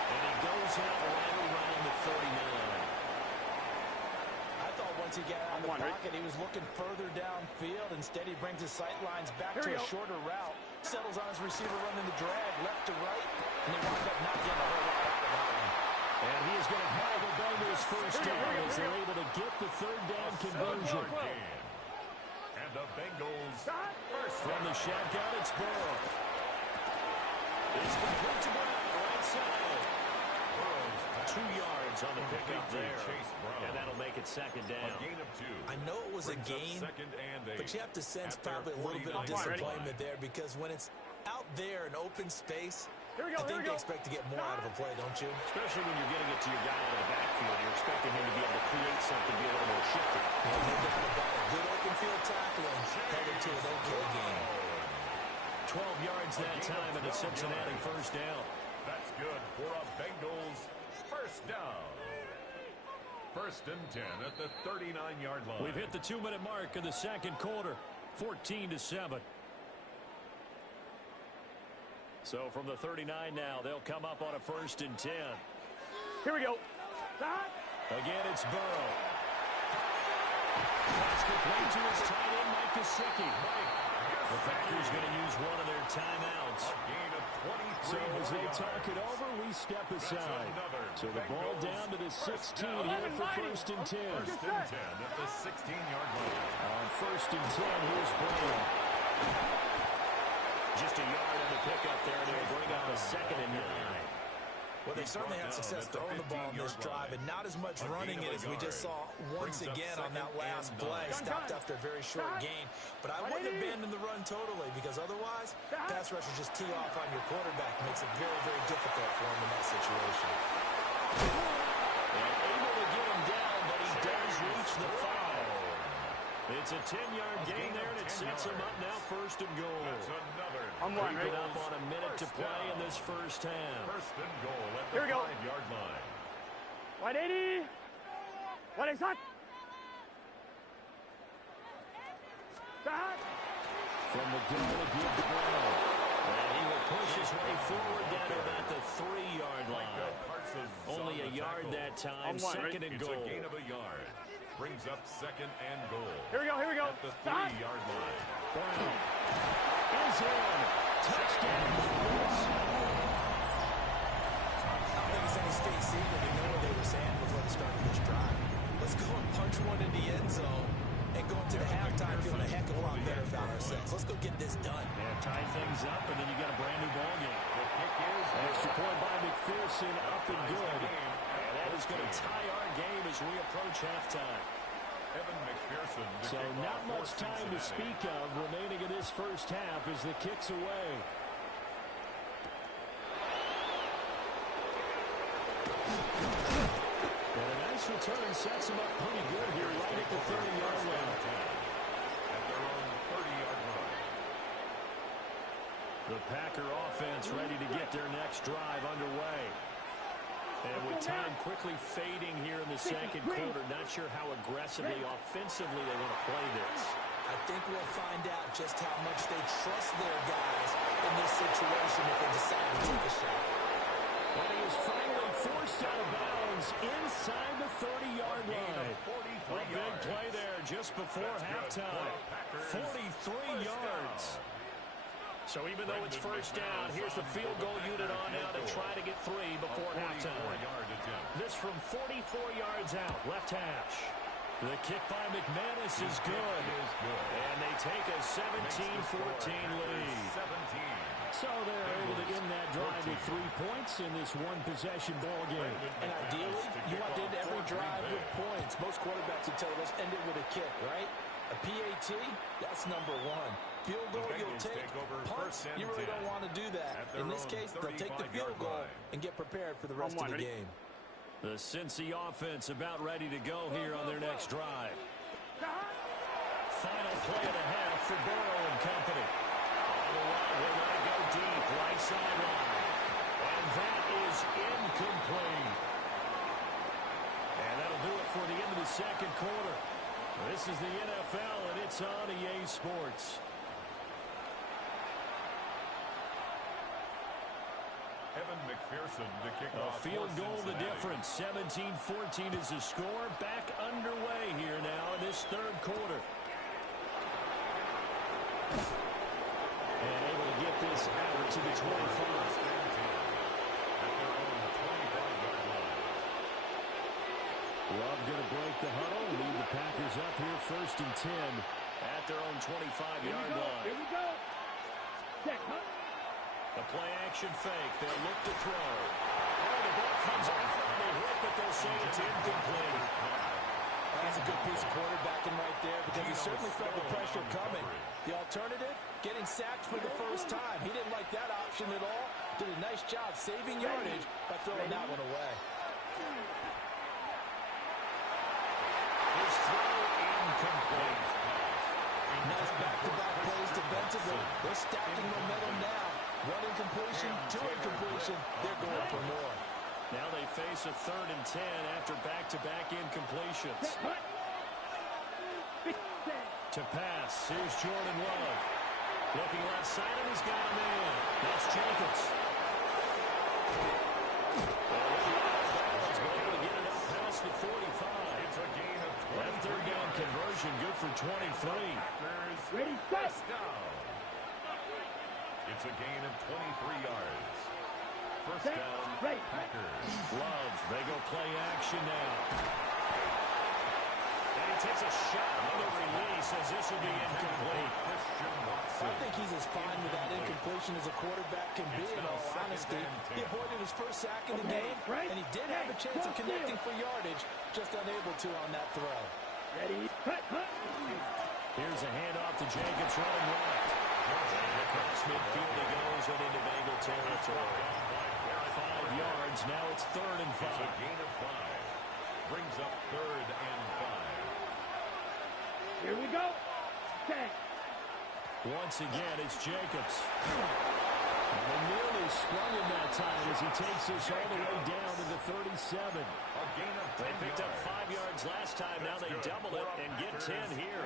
And he goes out right around the 39. I thought once he got out of the pocket, he was looking further downfield. Instead, he brings his sight lines back to a shorter route, settles on his receiver running the drag left to right, and they wind up not getting a whole lot out of that one. And he is going to have the Bengals 1st down as they're able to get the 3rd down conversion. And the Bengals from the shotgun, it's Burrow. It's complete to Brown, right side. 2 yards on the pickup there. And that'll make it 2nd down. I know it was a gain, but you have to sense probably a little bit of disappointment there because when it's out there in open space, I think they expect to get more out of a play, don't you? Especially when you're getting it to your guy out of the backfield. You're expecting him to be able to create something, be a little more shifty. Yeah, no doubt about it. Good open field tackling headed to an okay game. 12 yards that time and a Cincinnati 1st down. That's good for a Bengals 1st down. 1st and 10 at the 39-yard line. We've hit the 2-minute mark in the 2nd quarter. 14-7. So from the 39 now, they'll come up on a 1st and 10. Here we go. Again, it's Burrow. Pass complete to his tight end, Mike Gesicki. The Packers going to use one of their timeouts. So as they talk it over, we step aside. So the ball down to the 16 here for 1st and 10. 1st and 10 at the 16-yard line. On 1st and 10, here's Burrow. Just a yard on the pickup there, and he'll bring up a 2nd and 9. Well, they certainly had success throwing the ball in this drive, and not as much running it as we just saw once again on that last play. Stopped after a very short gain. But I wouldn't abandon the run totally, because otherwise, pass rushers just tee off on your quarterback. Makes it very, very difficult for him in that situation. And able to get him down, but he does reach the 5. It's a 10-yard gain there, and it sets him up now first and goal. Creeping up on a minute to play in this first half. First and goal at the 5-yard line. 180. What is that? From the goal to give the ground. And he will push his way forward down to about the 3-yard line. Only a yard that time, second and goal. It's a gain of a yard. Brings up second and goal. Here we go. At the 3-yard line. Brown is in. Touchdown. I don't think it's any state secret. They know what they were saying before they started this drive. Let's go and punch one in the end zone and go into the halftime feeling a heck of a lot better about ourselves. Let's go get this done. Yeah, tie things up, and then you got a brand new ball game. The kick is extra point by McPherson, up and good. And that is going to tie our game as we approach halftime. Evan McPherson. So not much time to speak of remaining in this first half as the kick's away. And a nice return sets him up pretty good here right at the 30-yard line. At their own 30-yard line. The Packer offense ready to get their next drive underway. And with time quickly fading here in the second quarter, not sure how aggressively, offensively they want to play this. I think we'll find out just how much they trust their guys in this situation if they decide to take a shot. And he is finally forced out of bounds inside the 30-yard line. A big play there just before halftime. 43 yards. So even though it's first down, here's the field goal unit on now to try to get 3 before halftime. This from 44 yards out, left hash. The kick by McManus is good. And they take a 17-14 lead. So they're able to end that drive with 3 points in this one-possession ball game. And ideally, you want to end every drive with points. Most quarterbacks would tell us end it with a kick, right? A PAT, that's number 1. Field goal you'll take. Punts, you really don't want to do that. In this case, they'll take the field goal and get prepared for the rest of the game. The Cincy offense about ready to go here on their next drive. Final play of the half for Burrow and company. On the line, we're going to go deep, right sideline. And that is incomplete. And that'll do it for the end of the second quarter. This is the NFL, and it's on EA Sports. Evan McPherson to kick A off. field goal the difference. 17-14 is the score. Back underway here now in this third quarter. And able to get this out to the 25. Love going to break the huddle. Lead the Packers up here first and 10 at their own 25-yard line. Here we go. Check, huh? The play-action fake. They'll look to throw. Oh, the ball comes out on the hit, but they'll say it's incomplete. That's a good piece of quarterbacking right there because he certainly felt the pressure coming. The alternative, getting sacked for the first time. He didn't like that option at all. Did a nice job saving yardage by throwing that one away. His throw incomplete. Nice back-to-back plays defensively. They're stacking momentum now. One incompletion, 2 incompletion. They're going for more. Now they face a 3rd and 10 after back-to-back incompletions. To pass, here's Jordan Love. Looking left side, and he's got a man. That's Jacobs. Able to get it up past the 45. It's a gain of 20. That 3rd down conversion good for 23. Ready, set. It's a gain of 23 yards. First Set. down, Right. Packers. Love, they go play action now. And he takes a shot on the release. says this will be incomplete. I think he's as fine with that incompletion as a quarterback can be, in all honesty. He avoided his first sack in the game, and he did have a chance of connecting for yardage, just unable to on that throw. Ready, Here's a handoff to Jacobs running left. And across midfield he goes and into Bengal territory. 5 yards, now it's 3rd and 5. A gain of 5. Brings up 3rd and 5. Here we go. Okay. Once again, it's Jacobs. And they nearly sprung him that time as he takes this all the way down to the 37. A gain of 10 They picked up 5 yards last time. Now they double it and get 10 here.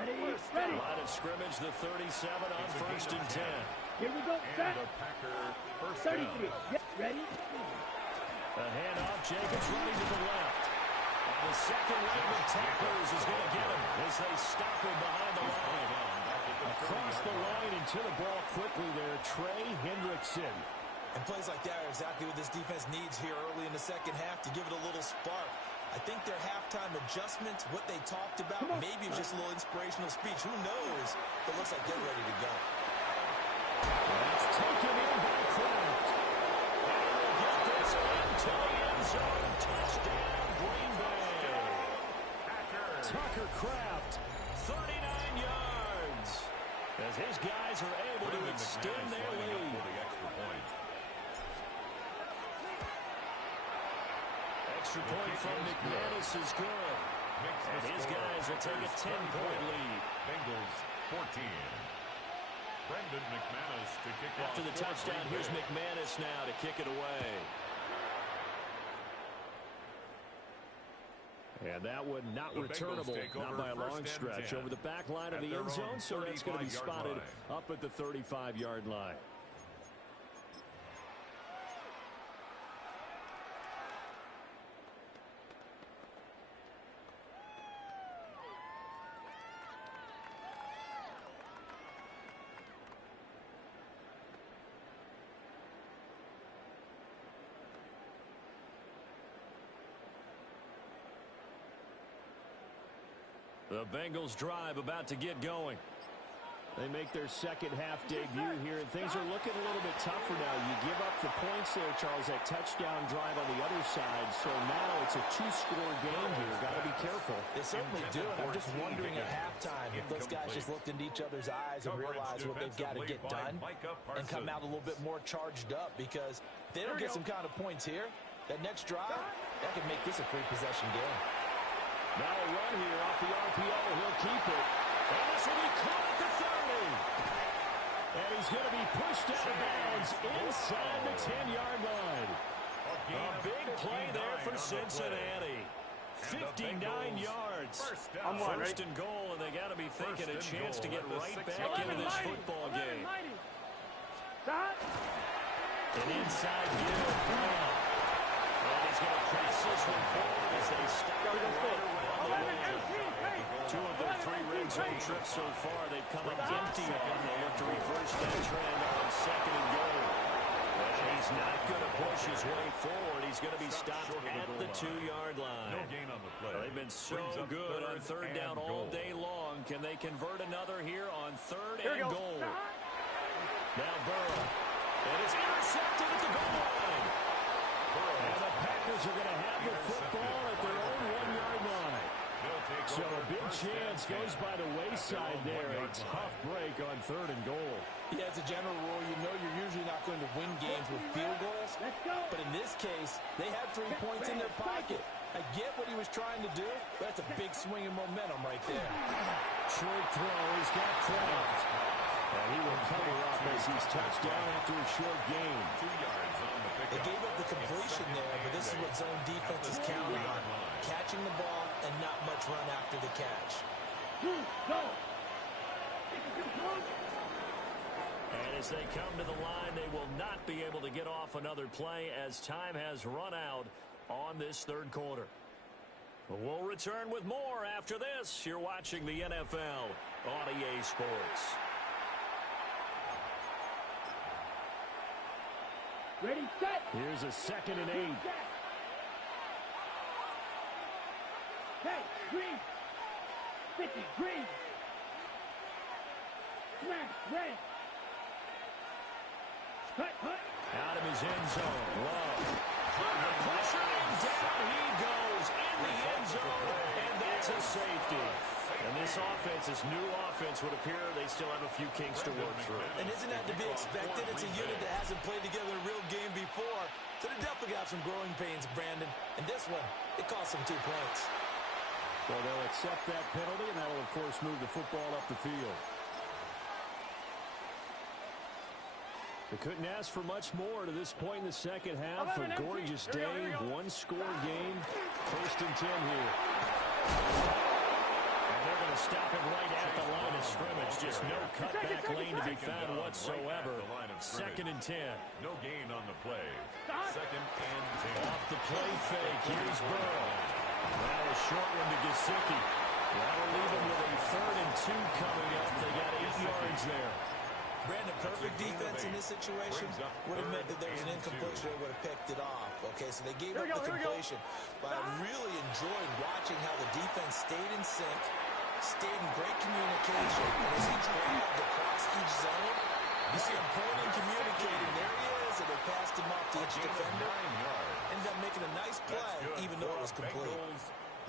Line of scrimmage, the 37 on 1st and 10. Here we go. Set. And the Packer first 33. down. Get ready. A handoff, Jacobs running to the left. And the second wave of tacklers is going to get him as they stop him behind the line. Across the line and to the ball quickly there, Trey Hendrickson. And plays like that are exactly what this defense needs here early in the second half to give it a little spark. I think their halftime adjustments, what they talked about, maybe it was just a little inspirational speech. Who knows? But it looks like they're ready to go. That's taken in by Kraft. And we'll get this into the end zone. Touchdown, Green Bay. Tucker Kraft, 39 yards. As his guys are able to extend their lead. Extra point from McManus is good. And his guys will take a 10-point lead. Bengals 14. Brendan McManus to kick off. After the touchdown, here's McManus now to kick it away. And that one not returnable, not by a long stretch. Over the back line of the end zone, so that's going to be spotted up at the 35-yard line. The Bengals drive about to get going. They make their second half debut here, and things are looking a little bit tougher now. You give up the points there, Charles, that touchdown drive on the other side. So now it's a 2-score game here. Got to be careful. They certainly do, and I'm just wondering at halftime if those guys just looked into each other's eyes and realized what they've got to get done and come out a little bit more charged up, because they don't get some kind of points here. That next drive, that could make this a free-possession game. Now a run here off the RPO. He'll keep it. And this will be caught at the 30. And he's going to be pushed out of bounds inside the 10-yard line. A big play there for Cincinnati. 59 yards. First and goal, and they got to be thinking a chance to get right back into this football game. An inside give. And he's going to press this one forward as they stop it right around the line. 2 of their 3 red zone trips so far, they've come up empty on. They look to reverse that trend on 2nd and goal. And he's not going to push his way forward. He's going to be stopped at the 2-yard line. No gain on the play. They've been so good on 3rd down all day long. Can they convert another here on 3rd and goal? Now Burrow. And it's intercepted at the goal line. And the Packers are going to have the football at their own 1-yard line. So a big chance goes by the wayside there. A tough break on 3rd and goal. Yeah, as a general rule, you know you're usually not going to win games with field goals. But in this case, they had 3 points in their pocket. I get what he was trying to do, but that's a big swing of momentum right there. Short throw. He's got Kraft. And he will cover up as he's touched down after a short game. 2 yards on the pickup. They gave up the completion there, but this is what zone defense is counting on. Catching the ball and not much run after the catch. And as they come to the line, they will not be able to get off another play as time has run out on this 3rd quarter. We'll return with more after this. You're watching the NFL on EA Sports. Ready, set. Here's a 2nd and 8. Hey, green. 50, green. Smash. Red. Hut, hut. Out of his end zone. Love. Under pressure, and down he goes in the end zone, and that's a safety. And this offense, this new offense, would appear they still have a few kinks to work through. And isn't that to be expected? It's a unit that hasn't played together a real game before. So they definitely got some growing pains, Brandon. And this one, it cost them 2 points. Well, they'll accept that penalty, and that'll, of course, move the football up the field. They couldn't ask for much more to this point in the second half. A gorgeous day, one-score game. 1st and 10 here. And they're going to stop him right at the line of scrimmage. Just no cutback lane to be found whatsoever. 2nd and 10. No gain on the play. 2nd and 10. Off the play fake. Here's Burrow. Now a short one to Gesicki. That'll leave him with a 3rd and 2 coming up. They got 8 yards there. Brandon, perfect defense in this situation would have meant that there was an incompletion that would have picked it off. Okay, so they gave up the completion. But I really enjoyed watching how the defense stayed in sync, stayed in great communication, and as he dragged across each zone, you see him pointing, communicating. There he is, and they passed him off to each defender. Ended up making a nice play, even though it was complete.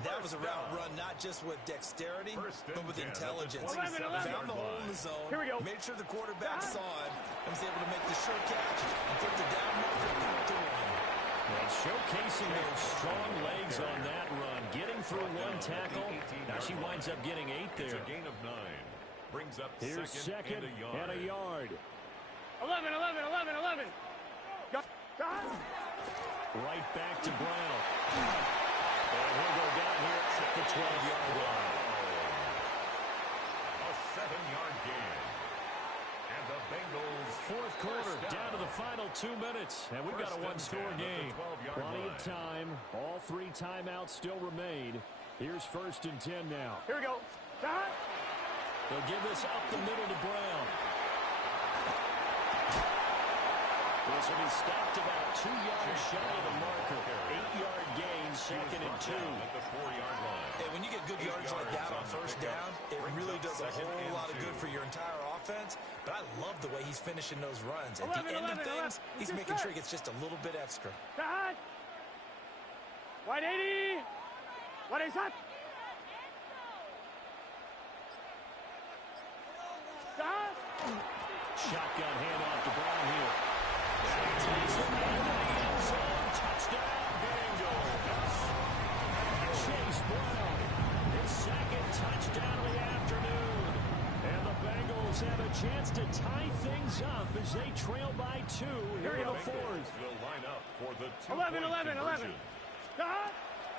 That was a route run not just with dexterity, but with intelligence. Found the hole in the zone, made sure the quarterback saw it, and was able to make the sure catch and put the down marker to win. And showcasing those strong legs on that run, getting through 1 tackle. Now she winds up getting 8 there. It's a gain of 9. Brings up Here's second and a yard. 11. Right back to Brown. And he'll go down here at the 12-yard line. A 7-yard gain. And the Bengals. 4th quarter, down to the final 2 minutes. And we've got a one-score game. Plenty of time. All 3 timeouts still remain. Here's 1st and 10 now. Here we go. They'll give this up the middle to Brown. This will be stopped about 2 yards shy of the marker. 8-yard gain, 2nd and 2. At the 4-yard line. And when you get good yardage like that on 1st down, it really does a whole lot of good for your entire offense. But I love the way he's finishing those runs. At the end of things, he's making sure he gets just a little bit extra. Wide 80. What is that? Shotgun handoff to Brown here. Touchdown, Bengals. Chase Brown, his 2nd touchdown of the afternoon. And the Bengals have a chance to tie things up as they trail by 2 here in the 4th. Will line up for the 11.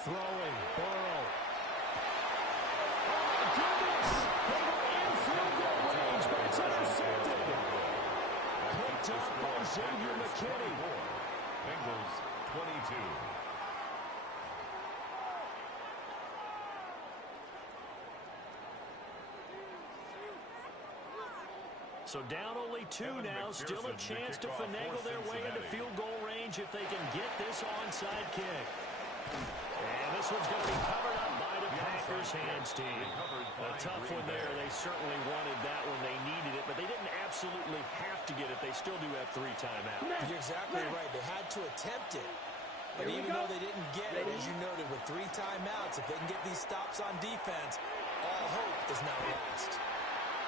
Throwing, Burrow. Oh, goodness! They were in field goal range, but it's intercepted. Picked up by Xavier McKinney. Bengals 22. So down only 2 now, still a chance to finagle their way into field goal range if they can get this onside kick. And this one's going to be covered up by the Packers hands team. A tough one there. They certainly wanted that one. They needed it, but they didn't absolutely have to get it. They still do have 3 timeouts. You're exactly right. They had to attempt it. But even though they didn't get it, as you noted, with 3 timeouts, if they can get these stops on defense, all hope is now lost.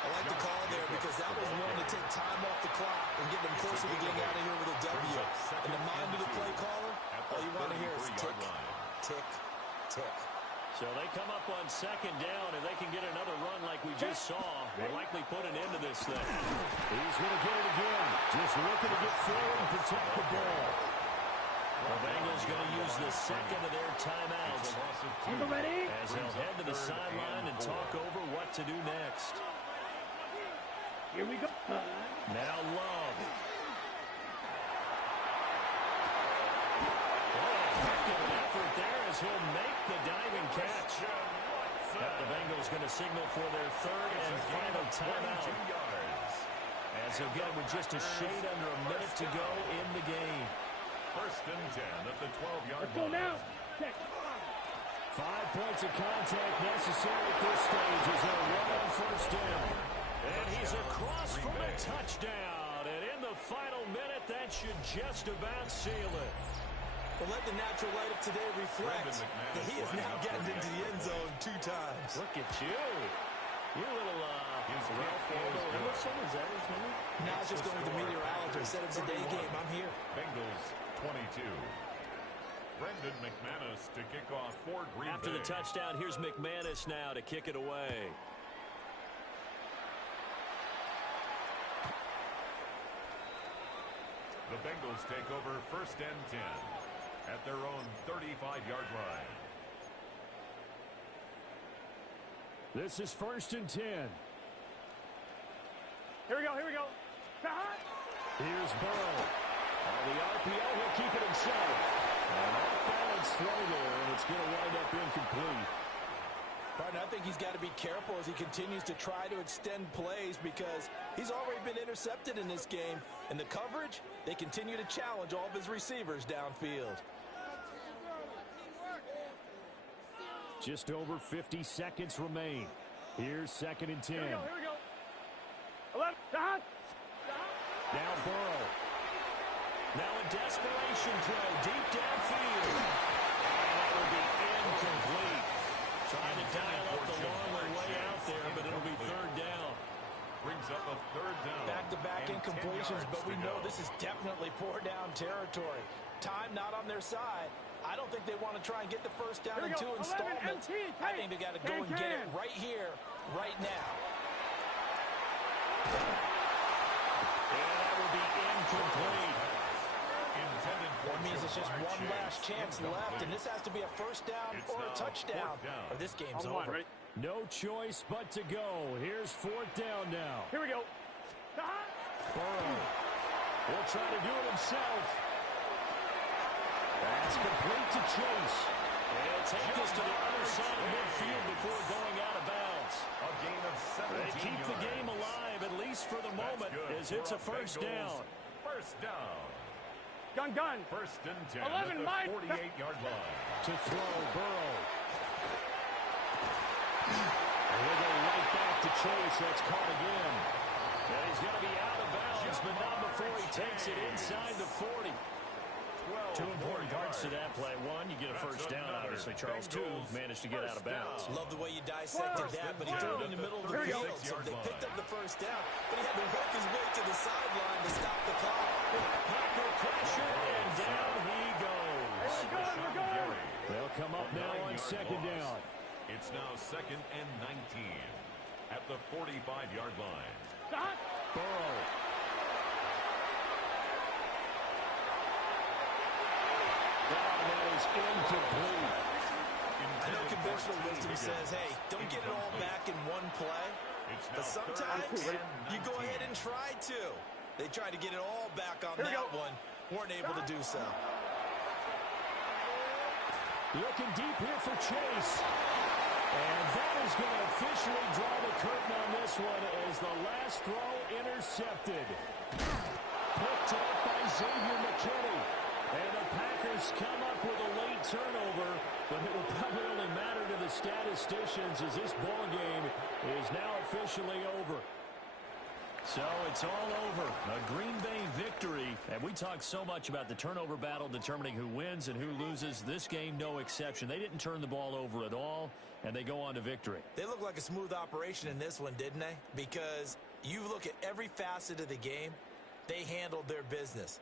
I like the call there because that was one to take time off the clock and get them closer to getting out of here with a W. In the mind of the play caller, all you want to hear is tick, tick, tick. So they come up on 2nd down, and they can get another run like we just saw. Will likely put an end to this thing. He's going to get it again. Just looking to get forward and protect the ball. The Bengals going to use the 2nd of their timeouts as they'll head to the sideline and talk over what to do next. Here we go. Now Love. Heck of an effort there as he'll make the diving catch. Now the Bengals going to signal for their 3rd and final timeout. As they'll get it with just a shade under a minute to go in the game. 1st and 10 at the 12-yard line. Let's go now. Check. 5 points of contact necessary at this stage as they'll run on 1st down. And he's across for a touchdown. And in the final minute, that should just about seal it. Well, let the natural light of today reflect that he has now gotten into the end zone 2 times. Look at you. You're a little, Ralph Waldo Emerson, is that his name? No, I was just going with the meteorologist. Said it was a day game. I'm here. Bengals 22. Brendan McManus to kick off for Green Bay. After the touchdown, here's McManus now to kick it away. The Bengals take over 1st and 10 at their own 35-yard line. This is 1st and 10. Here we go, here we go. Here's Burrow. On the RPO, he'll keep it himself. An off-balance throw there, and it's going to wind up incomplete. Partner, I think he's got to be careful as he continues to try to extend plays because he's already been intercepted in this game. And the coverage, they continue to challenge all of his receivers downfield. Just over 50 seconds remain. Here's 2nd and 10. Here we go. 11. Now Burrow. Now a desperation throw deep downfield. And that will be incomplete. Trying to dial up the long way out there, but it'll be 3rd down. Brings up a 3rd down. Back-to-back incompletions, but we know this is definitely 4-down territory. Time not on their side. I don't think they want to try and get the 1st down in 2 installments. I think they got to go and get it right here, right now. And that will be incomplete. That means it's just one last chance left, and this has to be a 1st down or a touchdown, or this game's over. No choice but to go. Here's 4th down now. Here we go. Burrow will try to do it himself. That's complete to Chase. He'll take this to the other side of midfield before going out of bounds. A gain of 17 They keep the game alive, at least for the moment, as it's a 1st down. 1st down. Gun. 1st and 10 11, at the Mike. 48-yard line. To throw, Burrow. And he'll go right back to Chase. That's caught again. And he's going to be out of bounds, but not before he takes it inside the 40. 2 important parts to that play. 1, you get a 1st down, obviously. Charles, 2, managed to get out of bounds. Love the way you dissected that, but he threw it in the middle of the field, so they picked up the 1st down, but he had to work his way to the sideline to stop the clock. Packer pressure, and down he goes. We're going. They'll come up now on 2nd down. It's now 2nd and 19 at the 45-yard line. Burrow. That is incomplete. I know conventional wisdom says, hey, don't get it all back in one play. But sometimes you go ahead and try to. They tried to get it all back on that one. Weren't able to do so. Looking deep here for Chase. And that is going to officially draw the curtain on this one as the last throw intercepted. Picked up by Xavier McKinney. And the Packers come up with a late turnover, but it will probably only matter to the statisticians as this ball game is now officially over. So it's all over. A Green Bay victory. And we talk so much about the turnover battle determining who wins and who loses. This game, no exception. They didn't turn the ball over at all, and they go on to victory. They look like a smooth operation in this one, didn't they? Because you look at every facet of the game, they handled their business.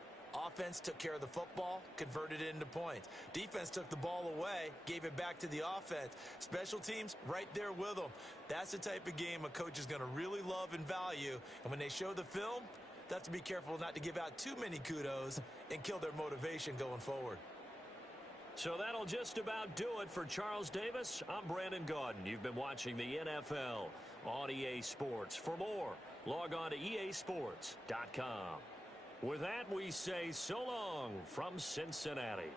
Offense took care of the football, converted it into points. Defense took the ball away, gave it back to the offense. Special teams, right there with them. That's the type of game a coach is going to really love and value. And when they show the film, they have to be careful not to give out too many kudos and kill their motivation going forward. So that'll just about do it for Charles Davis. I'm Brandon Gaudin. You've been watching the NFL on EA Sports. For more, log on to easports.com. With that, we say so long from Cincinnati.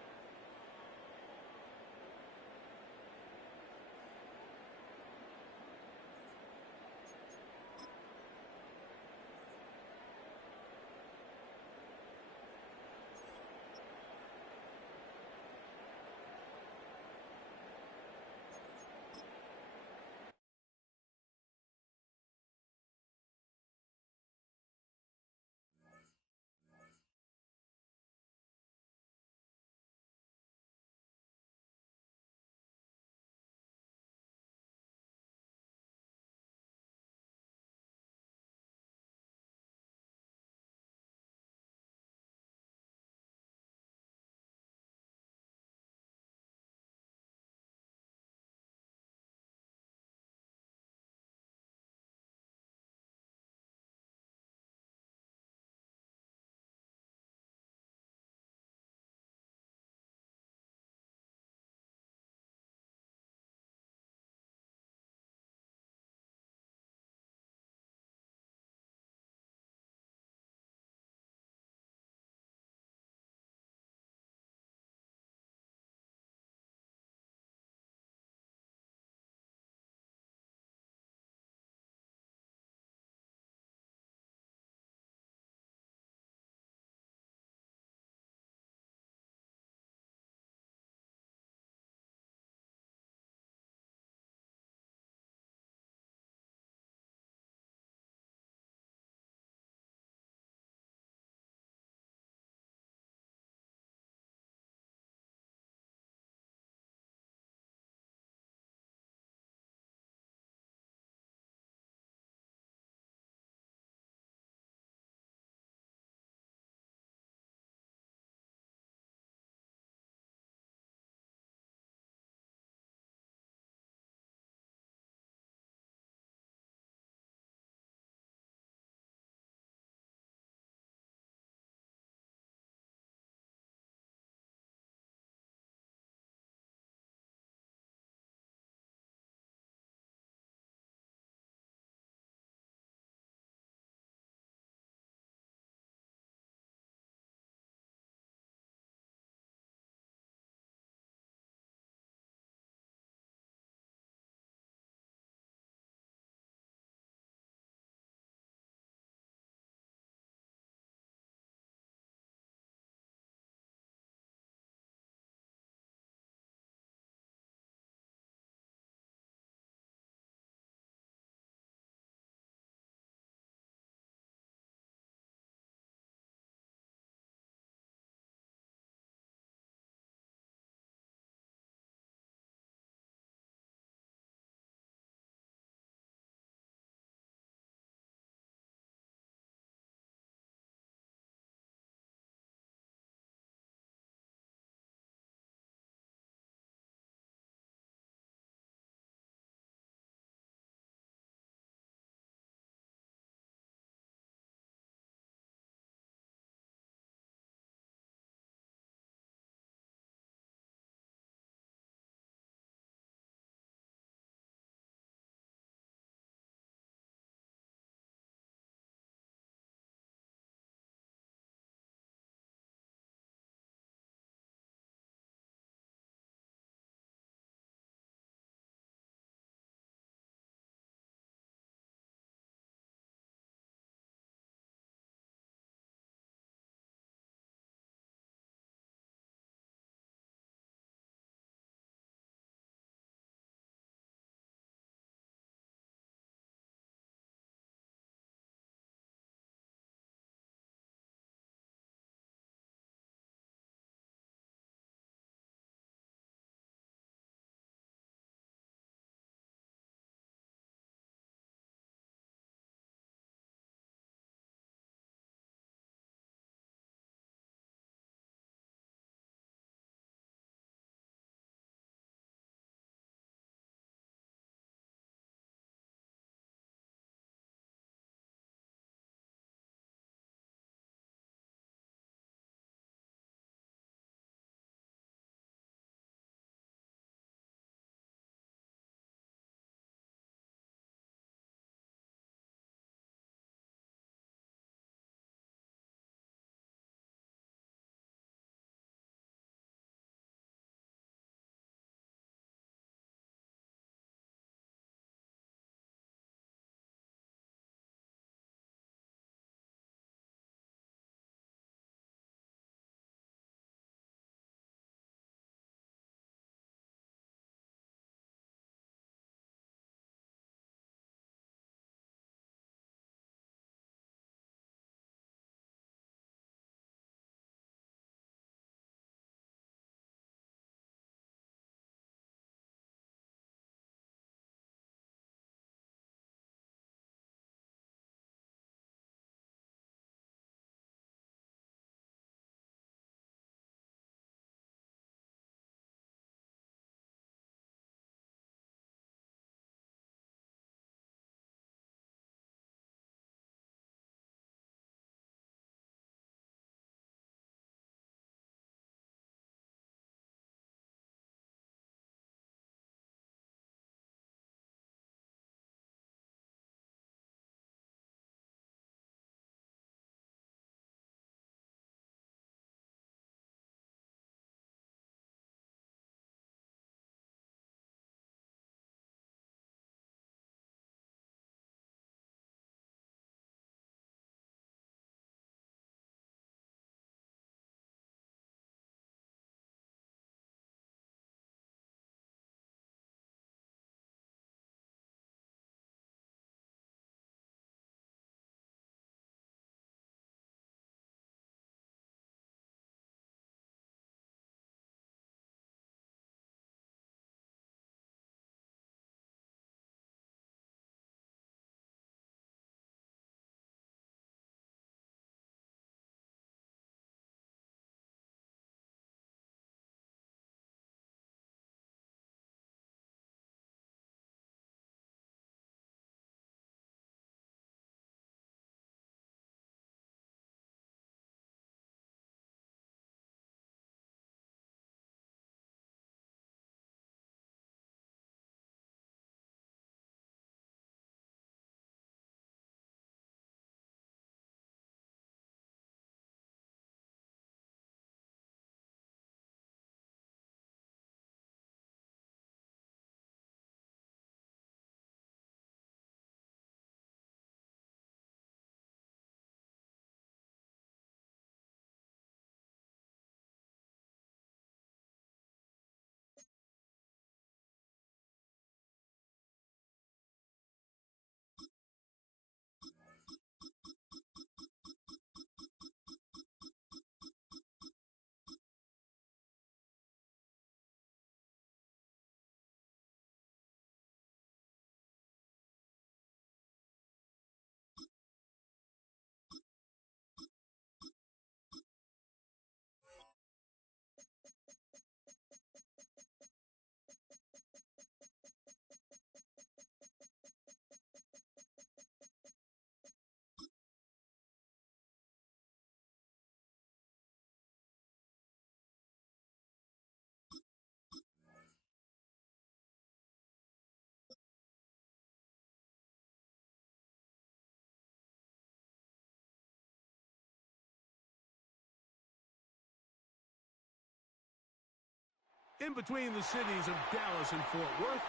In between the cities of Dallas and Fort Worth,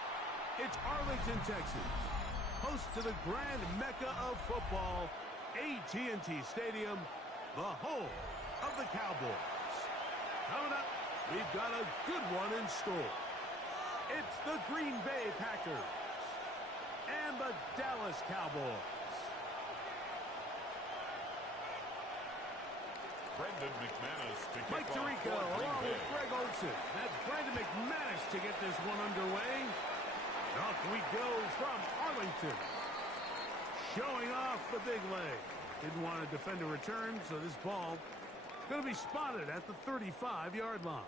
it's Arlington, Texas, host to the grand mecca of football, AT&T Stadium, the home of the Cowboys. Coming up, we've got a good one in store. It's the Green Bay Packers and the Dallas Cowboys. Brendan McManus to kick Mike off Tirico for Green along Bay. with Greg Olsen. That's Brendan McManus to get this one underway. Off we go from Arlington. Showing off the big leg. Didn't want to defend a return, so this ball is going to be spotted at the 35-yard line.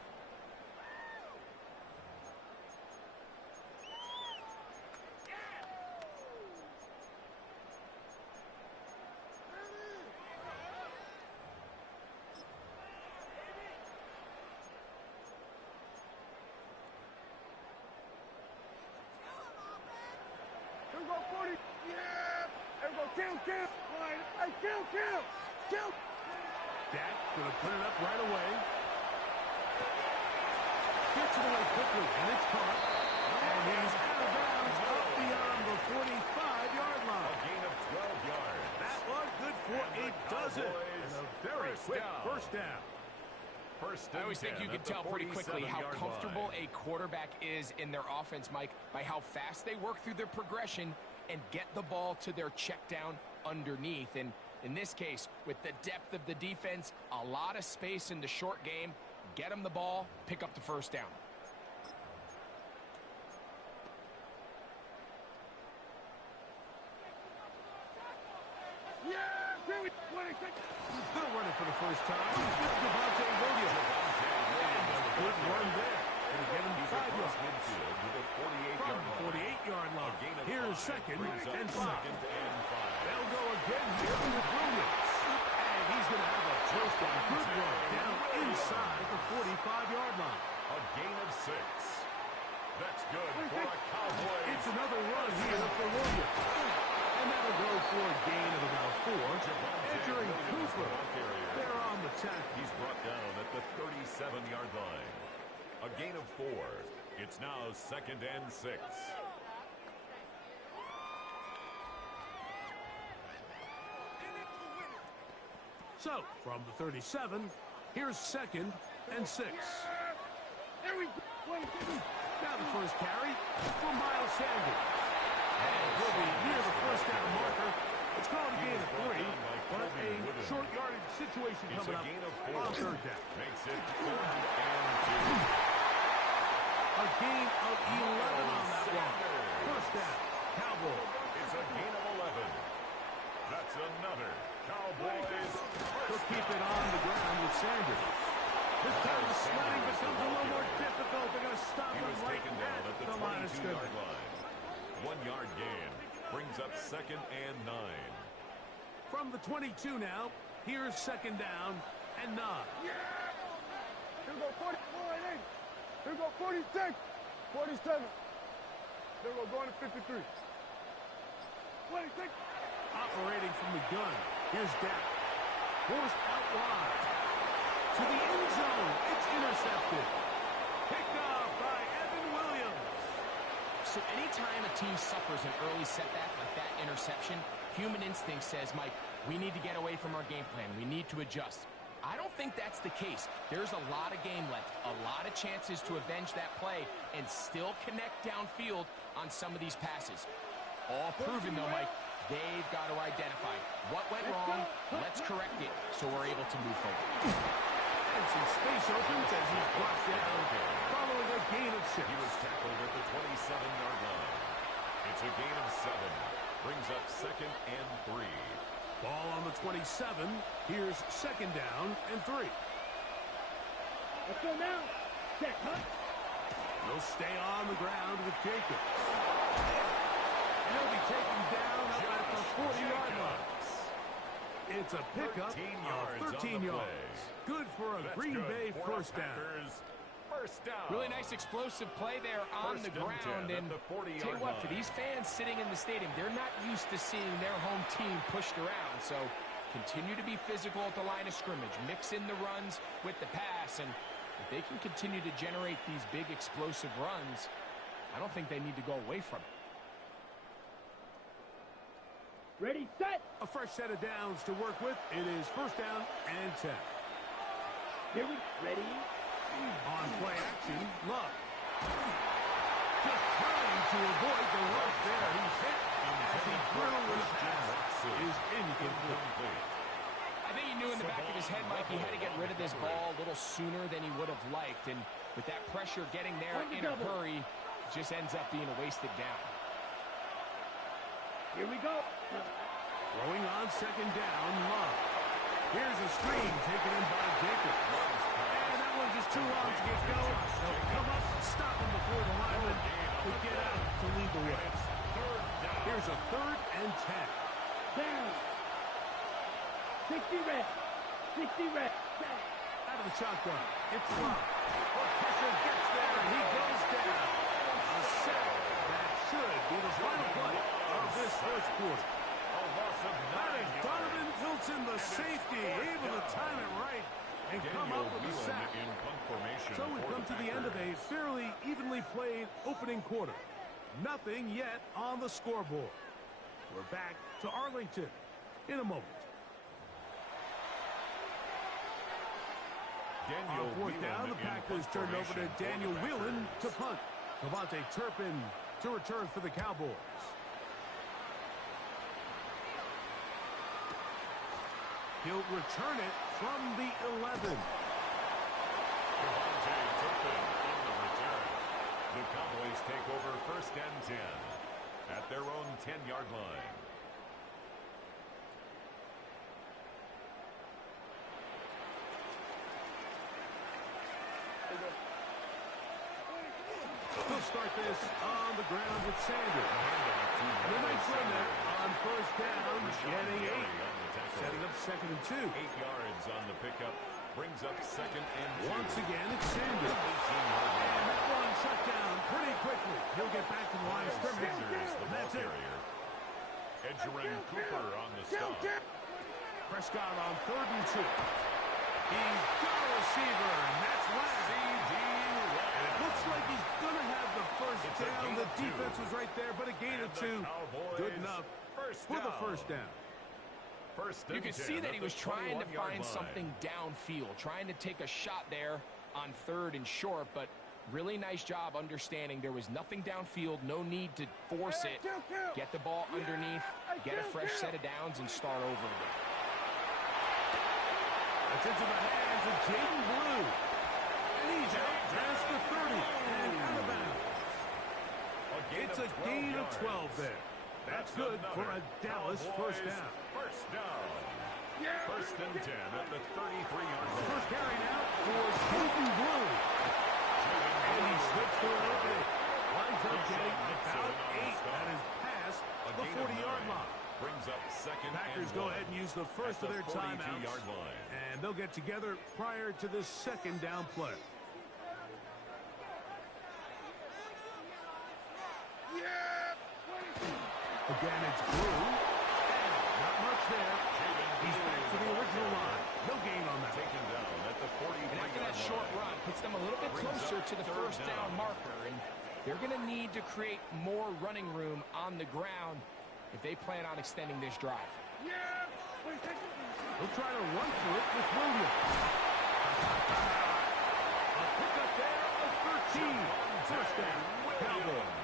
Dak going to put it up right away. Gets it away quickly, and it's caught. And he's out of bounds up beyond the 45-yard line. A gain of 12 yards. That one good for a dozen. And a very quick first down. I always think you can tell pretty quickly how comfortable a quarterback is in their offense, Mike, by how fast they work through their progression and get the ball to their check down underneath. And in this case, with the depth of the defense, a lot of space in the short game, get them the ball, pick up the first down. They'll run it for the first time. It's Devontae Williams. Good run there. It'll get him 5 yards. From the 48-yard line. Here's second and 5. They'll go again here with Williams. And he's going to have a first down. Good run down inside the 45-yard line. A gain of 6. That's good for a Cowboys. It's another run here for Williams. And that'll go for a gain of about 4. Entering Cooper. They're on the tackle. He's brought down at the 37-yard line. A gain of 4. It's now 2nd and 6. So, from the 37, here's 2nd and 6. Now the first carry for Miles Sanders. And he'll be near the first down marker. It's called a gain of 3, but a short yardage situation coming up on 3rd down. Makes it 3rd and 2. A gain of 11 on that one. First down, Cowboys. It's a gain of 11. That's another Cowboys. They'll keep it on the ground with Sanders. This time the sledding becomes a little more difficult. They're going to stop him right at the line of scrimmage. 1 yard gain brings up 2nd and 9. From the 22 now, here's 2nd down and 9. Here we go 40. Here we go 46. 47. Here we go going to 53. 26. Operating from the gun. Here's Dak. Forced out wide. To the end zone. It's intercepted. Picked off by Evan Williams. So anytime a team suffers an early setback like that interception, human instinct says, Mike, we need to get away from our game plan. We need to adjust. I don't think that's the case. There's a lot of game left, a lot of chances to avenge that play and still connect downfield on some of these passes. All proven, though, Mike, they've got to identify what went wrong, let's correct it so we're able to move forward. And some space opens as he's brought down following a gain of 6. He was tackled at the 27-yard line. It's a gain of 7. Brings up 2nd and 3. Ball on the 27. Here's 2nd down and 3. Let's go now. Check, huh? He'll stay on the ground with Jacobs. He'll be taken down up at the 40-yard line. It's a pickup of 13 yards. Good for a Green Bay first down. First down. Really nice explosive play there on the ground. And tell you what, for these fans sitting in the stadium, they're not used to seeing their home team pushed around. So continue to be physical at the line of scrimmage. Mix in the runs with the pass. And If they can continue to generate these big explosive runs, I don't think they need to go away from it. Ready, set. A fresh set of downs to work with. It is first down and 10. Here we ready. On play action, Love. Just trying to avoid the rush there. He's hit as he threw his pass is incomplete. I think he knew in the back of his head, Mike, he had to get rid of this ball a little sooner than he would have liked. And with that pressure getting there in a hurry, it just ends up being a wasted down. Here we go. Throwing on second down, Love. Here's a screen taken in by Jacob. And that one just too long to get going. They'll come up and stop him before the lineman to get out to lead the way. Here's a 3rd and 10. Down. 60 red. 60 red. Out of the shotgun. It's Love. Pressure gets there, and he goes down. A sack. That should be the final play of this first quarter. Donovan tilts in the safety, able to time it right and come up with a sack. So we've come to the end of a fairly evenly played opening quarter. Nothing yet on the scoreboard. We're back to Arlington in a moment. On fourth down, the Packers turned over to Daniel Whelan to punt. Devontae Turpin to return for the Cowboys. He'll return it from the 11. Devontae Turpin on the return. The Cowboys take over first and 10 at their own 10-yard line. We'll start this on the ground with Sanders. And a nice run there on first down, getting 8. Setting up 2nd and 2. 8 yards on the pickup. Brings up 2nd and 2. Once again, it's Sanders. And that one shut down pretty quickly. He'll get back to the line of scrimmage. And that's it. Edgerrin Cooper on the stop. Prescott on 3rd and 2. He's got a receiver, and that's Lamb. And it looks like he's going to have the first down. The defense was right there, but a gain of 2. Good enough for the first down. You can see that he was trying to find something downfield, trying to take a shot there on 3rd and short, but really nice job understanding there was nothing downfield, no need to force it. Get the ball underneath, get a fresh set of downs, and start over again. It's into the hands of Jaden Blue. And he's out past the 30 and out of bounds. It's a gain of 12 there. That's good for a Dallas first down. First down. First and 10 at the 33-yard line. First carry now for Jaden Blue. And he slips through an opening. Lines up getting about 8. That is past the 40-yard line. Brings up 2nd. Packers go ahead and use the first of their timeouts. And they'll get together prior to this 2nd down play. Again, it's Blue. Not much there. He's back to the original line. No gain on that. Taken down at the 40. And after that short run, puts them a little bit closer to the first down marker. And they're going to need to create more running room on the ground if they plan on extending this drive. He'll try to run for it with Williams. A pickup there of 13. First down, Cowboys.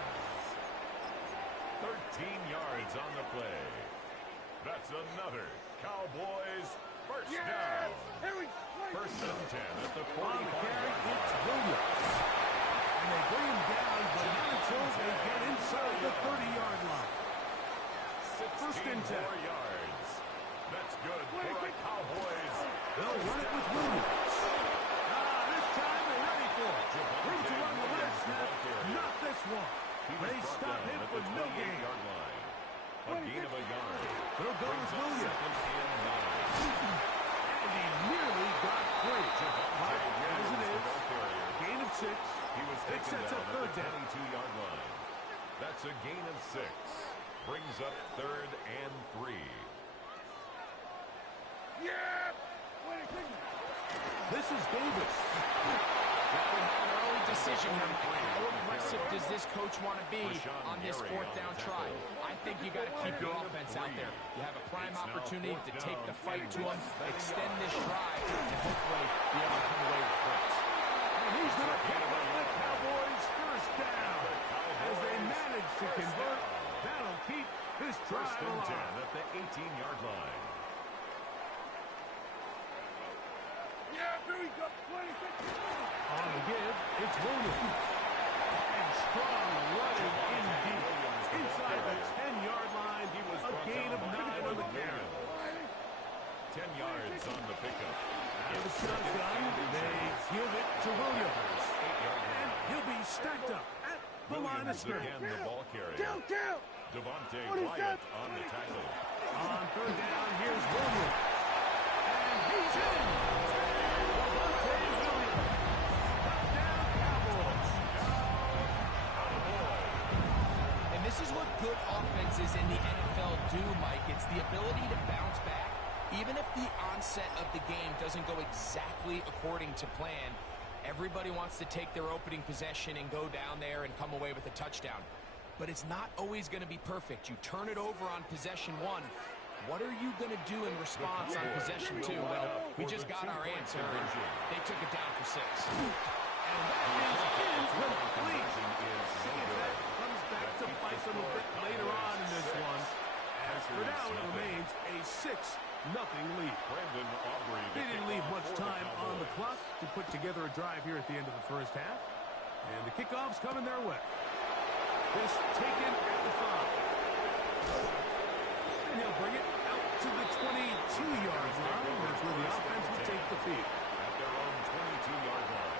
13 yards on the play. That's another Cowboys first down. First and 10 at the 45. On the carry, it's Williams. And they bring him down, but not until they get inside the 30-yard line. First and 10. Yards. That's good for the Cowboys. They'll run it with Williams. This time they're ready for it. Room to run the left snap. Not this one. They stop him for no gain. A gain of a yard. They'll go with Williams. And he nearly got free. But as it is, gain of 6. It sets up 3rd down. 22-yard line. That's a gain of 6. Brings up 3rd and 3. This is Davis. Well, we have an early decision here, Mike. How aggressive does this coach want to be on this fourth down try? I think you got to keep your offense out there. You have a prime opportunity to take the fight to them, extend this drive, and hopefully be able to come away with points. And he's going to pick up the Cowboys first down. As they manage to convert, that'll keep this drive alive. At the 18-yard line. Yeah, here we go. 26. On the give, it's Williams. And strong running in deep. Inside the 10-yard line, he was a gain of 9 on the carry. 10 yards on the pickup. Out of the shotgun, they give it to Williams. And he'll be stacked up at the line of scrimmage. Again, the ball carrier. Kill. Devontae Wyatt on the tackle. On third down, here's Williams. And he's in. Devontae Williams. Touchdown, Cowboys. And this is what good offenses in the NFL do, Mike. It's the ability to bounce back. Even if the onset of the game doesn't go exactly according to plan, everybody wants to take their opening possession and go down there and come away with a touchdown. But it's not always going to be perfect. You turn it over on possession 1. What are you going to do in response on possession 2? Well, we just got our answer, and they took it down for 6. And that is incomplete. See if that comes back to bite them a bit later on in this one. As for now, it remains a 6-0 lead. They didn't leave much time on the clock to put together a drive here at the end of the first half. And the kickoff's coming their way. This taken at the 5. And he'll bring it out to the 22-yard line. That's where the offense will take the field. At their own 22-yard line.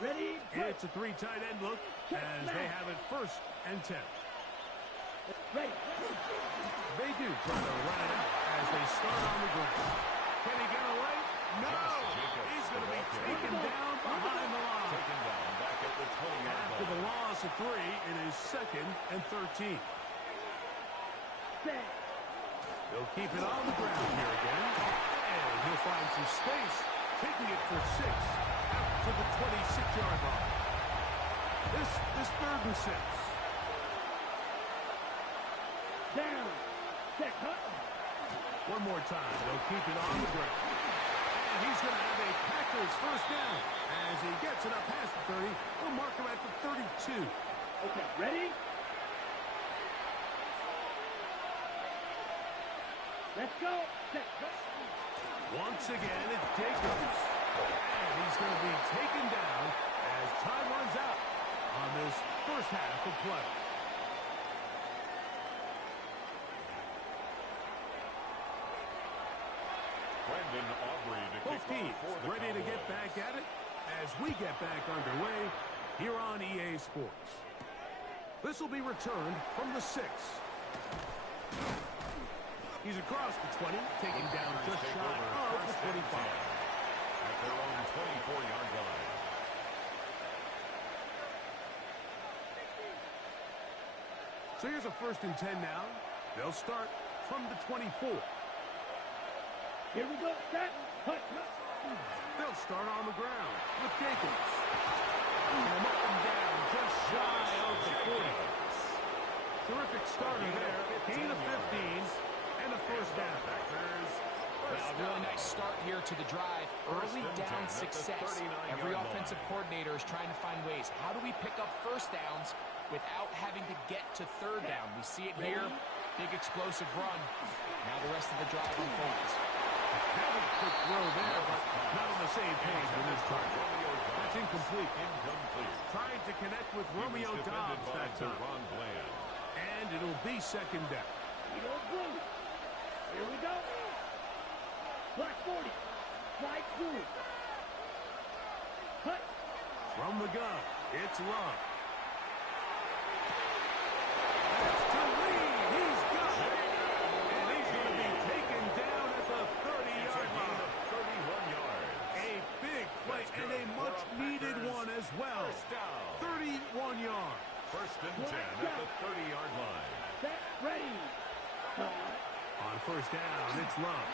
Ready? It's a 3 tight end look as they have it 1st and 10. Ready. They do try to run it out as they start on the ground. Can he get away? No! He's going to be taken down behind the line. Taken down back at the 20-yard line. After the loss of 3, it is 2nd and 13. They'll keep it on the ground here again. And he'll find some space, taking it for 6 out to the 26-yard line. This is 3rd and 6. Down. Check. One more time. They'll keep it on the ground. And he's going to have a Packers first down. As he gets it up past the 30, we'll mark him at the 32. Okay, ready? Let's go. Check. Once again, it's Jacobs. And he's going to be taken down as time runs out on this first half of play. Both teams ready to get back at it as we get back underway here on EA Sports. This will be returned from the 6. He's across the 20, taken down just shy of the 25. At their own 24-yard line. So here's a 1st and 10 now. They'll start from the 24. Here we go. Set. Hut. They'll start on the ground with Jacobs. And up and down just shy of the 40. Terrific starter there. Gain of 15 and a first down. Well, a really nice start here to the drive. Early down success. Every offensive coordinator is trying to find ways. How do we pick up first downs without having to get to 3rd down? We see it here. Big explosive run. Now the rest of the drive unfolds. Having a quick throw there, but not on the same page with this time. That's incomplete. Trying to connect with Romeo Dobbs that time. And it'll be 2nd down. We go blue. Here we go. Black 40. Slide through. Cut. From the gun, it's Love. That's to Lee. He's got it. And he's going to be taken down at the 30-yard line. 31 yards. A big play and a much-needed one as well. 31 yards. First and 10 at the 30-yard line. Set, ready. On first down, it's Love.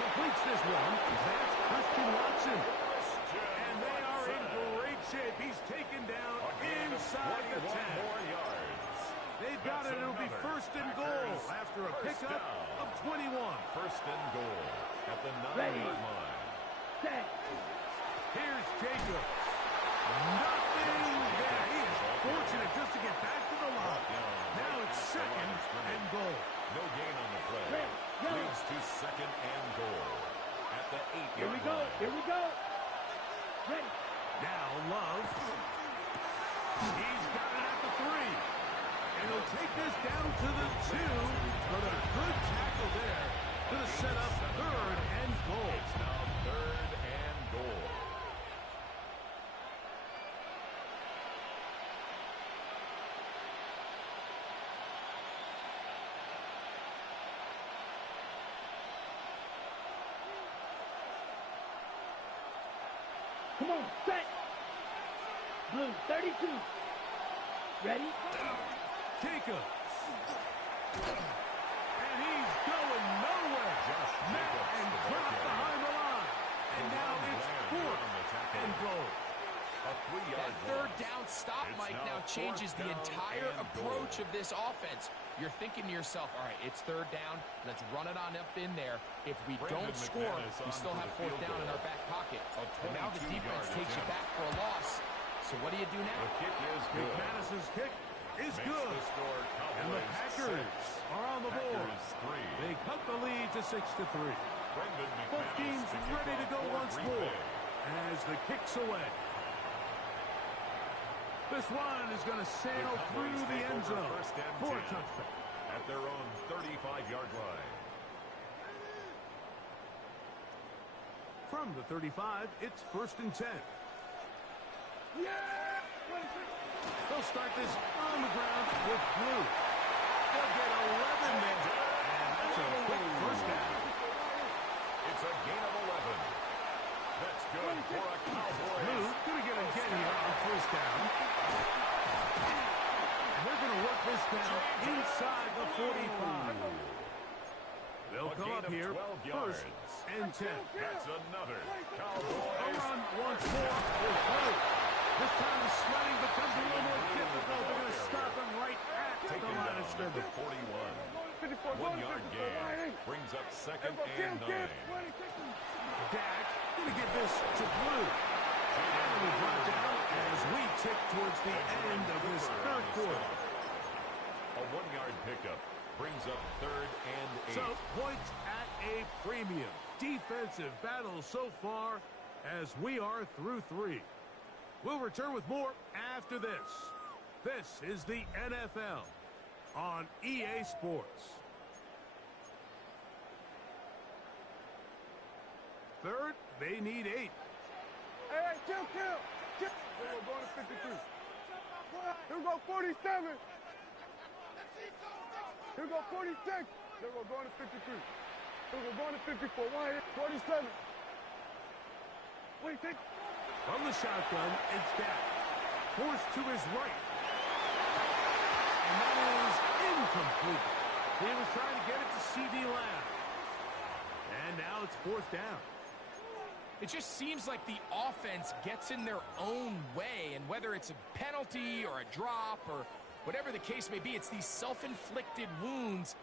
Completes this one. That's Christian Watson. And they are in great shape. He's taken down inside the 10. They've got it. It'll be first and goal after a pickup of 21. First and goal at the 9-yard line. Set. Here's Jacobs. Nothing there. He is fortunate just to get back to the line. Now it's second and goal. No gain on the play. Leads to second and goal at the 8-yard line. Here we go. Ready. Now Love. He's got it at the 3. And he'll take this down to the 2. But a good tackle there to set up third and goal. It's now third and goal. Come on, set. Blue, 32. Ready? Jacobs. And he's going nowhere. Met and dropped behind the line. And now it's fourth and goal. That third down stop, Mike, now changes the entire approach of this offense. You're thinking to yourself, all right, it's third down. Let's run it on up in there. If we don't score, we still have fourth down in our back pocket. And now the defense takes you back for a loss. So what do you do now? The kick is good. McManus's kick is good. And the Packers are on the board. They cut the lead to 6-3. Both teams ready to go once more as the kick's away. This one is going to sail through the end zone for a touchdown. At their own 35-yard line. From the 35, it's first and 10. Yeah! They'll start this on the ground with Blue. They'll get 11 there. And that's a quick first down. It's a gain of 11. That's good for a Cowboys. Blue going to get a get here on first down. And they're going to work this down inside the 45. They'll come up here first and 10. That's another Cowboys. A run once more with Blue. This time the sledding becomes a little more difficult. They're going to stop him right at the line of scrimmage. 41. 1-yard gain brings up second and 9. Dak going to give this to Blue. And we drop down as we tick towards the end of this third quarter. A 1-yard pickup brings up third and 8. So points at a premium. Defensive battle so far as we are through 3. We'll return with more after this. This is the NFL on EA Sports. Third, they need 8. Hey, kill. Here we go, going to 53. Here we go, 47. Here we go, 46. Here we go, going to 53. Here we go, going to 54. 47. 26. From the shotgun, it's Dak. Forced to his right. And that is incomplete. He was trying to get it to C.D. Lamb. And now it's fourth down. It just seems like the offense gets in their own way, and whether it's a penalty or a drop or whatever the case may be, it's these self-inflicted wounds.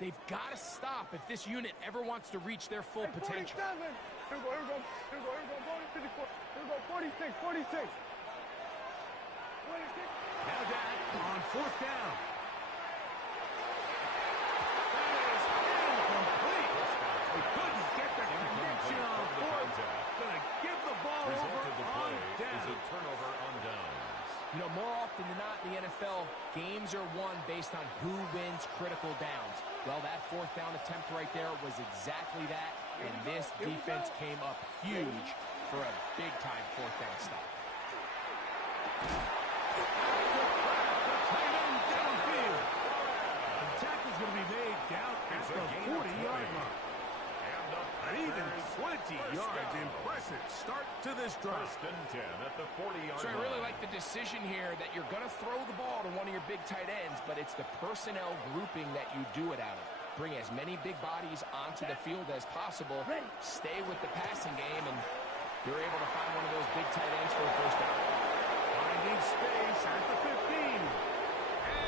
They've got to stop if this unit ever wants to reach their full potential. Here we go, going to 54. Here we go, 46. Now Dak on fourth down. That is incomplete. They couldn't get the connection on fourth. Gonna give the ball over on down. Is a turnover on downs. You know, more often than not in the NFL, games are won based on who wins critical downs. Well, that fourth down attempt right there was exactly that, and this defense came up huge for a big-time fourth down stop. Downfield. The tackle's going to be made down at the 40-yard line. An even 20 20 yards. Impressive start to this drive. First and 10 at the 40-yard line. So I really like the decision here that you're going to throw the ball to one of your big tight ends, but it's the personnel grouping that you do it out of. Bring as many big bodies onto the field as possible. Stay with the passing game, and you're able to find one of those big tight ends for a first down. Finding space at the 15. And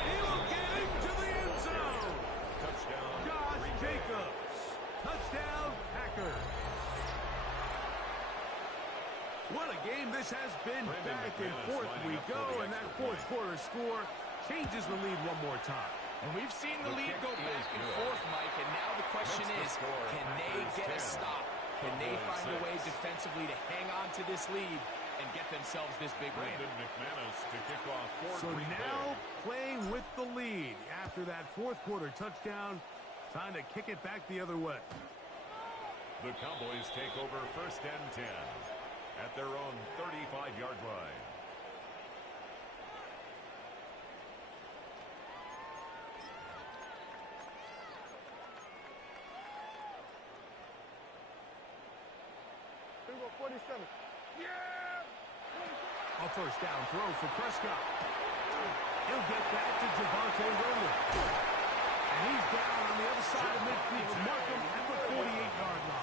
he will get into the end zone. Touchdown. Josh Jacobs. Touchdown, Packers. What a game this has been. Back and forth we go, and that fourth quarter score changes the lead one more time. And we've seen the lead go back and forth, Mike, and now the question is, can they get a stop? Can they find a way defensively to hang on to this lead and get themselves this big win? To kick off so now playing with the lead after that fourth quarter touchdown, time to kick it back the other way. The Cowboys take over first and 10 at their own 35-yard line. Here we go, 47. Yeah! A first down throw for Prescott. He'll get that to Javonte Williams. And he's down on the other side of midfield. Mark him at the 48-yard line.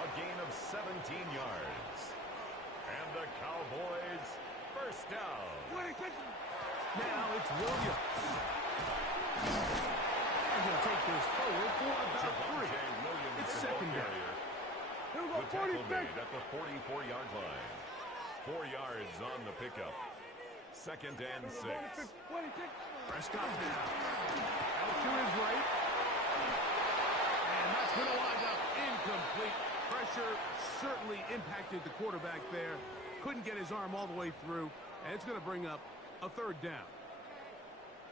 A gain of 17 yards. And the Cowboys first down. Now it's Williams. And he'll take this forward for about 3. It's second down. Here we go, The tackle 46. made at the 44-yard line. 4 yards on the pickup. Second and 6. 26. Prescott now. Out to his right. And that's going to wind up incomplete. Pressure certainly impacted the quarterback there. Couldn't get his arm all the way through. And it's going to bring up a third down.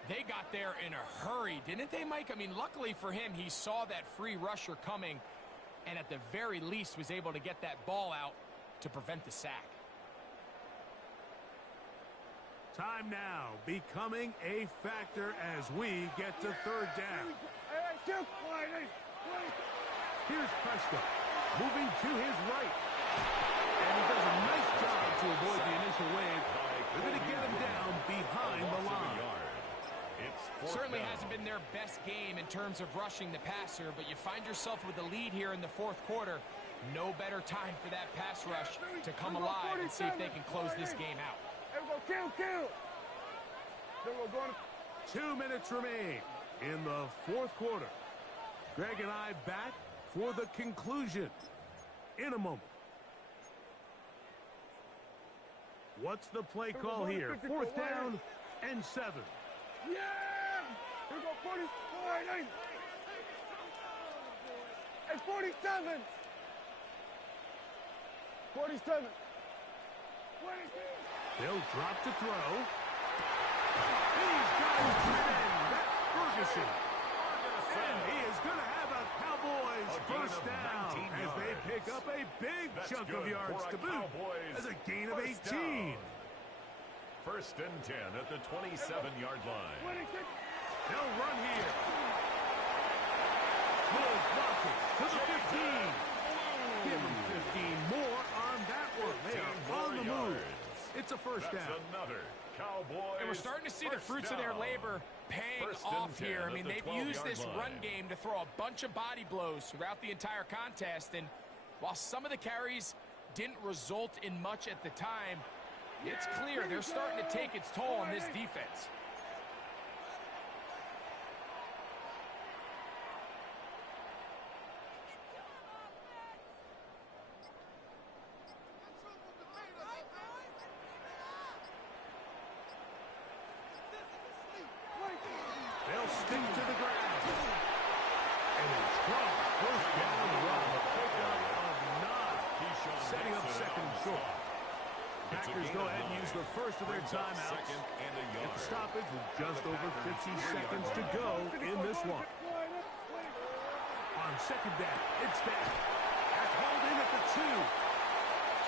They got there in a hurry, didn't they, Mike? I mean, luckily for him, he saw that free rusher coming and at the very least was able to get that ball out to prevent the sack. Time now becoming a factor as we get to third down. Here's Prescott moving to his right. And he does a nice job to avoid the initial wave. They're going to get him down behind the line. Certainly hasn't been their best game in terms of rushing the passer, but you find yourself with the lead here in the fourth quarter. No better time for that pass rush to come alive and see if they can close this game out. 2 minutes remain in the fourth quarter. Greg and I back for the conclusion in a moment. What's the play call here? Fourth down and 7. Yeah! Here we go, 49. And 47. 47. They'll drop to throw. He's got his man. That's Ferguson. And he is going to have a Cowboys first down as they pick up a big chunk of yards to boot as a gain of 18. First and 10 at the 27-yard line. They'll run here. Good blocking to the 15. Give them 15 more on that one. They are on the move. It's a first down. Another Cowboys. And we're starting to see the fruits of their labor paying off here. I mean, they've used this run game to throw a bunch of body blows throughout the entire contest. And while some of the carries didn't result in much at the time, it's clear they're starting to take its toll on this defense. They'll stick to the ground. And a strong first down run. A pickup of 9. Setting up second and short. Packers go ahead and use the first of their timeouts. Get the stoppage with just over 50 seconds to go in this one. On second down, it's down. That's hauled in at the 2.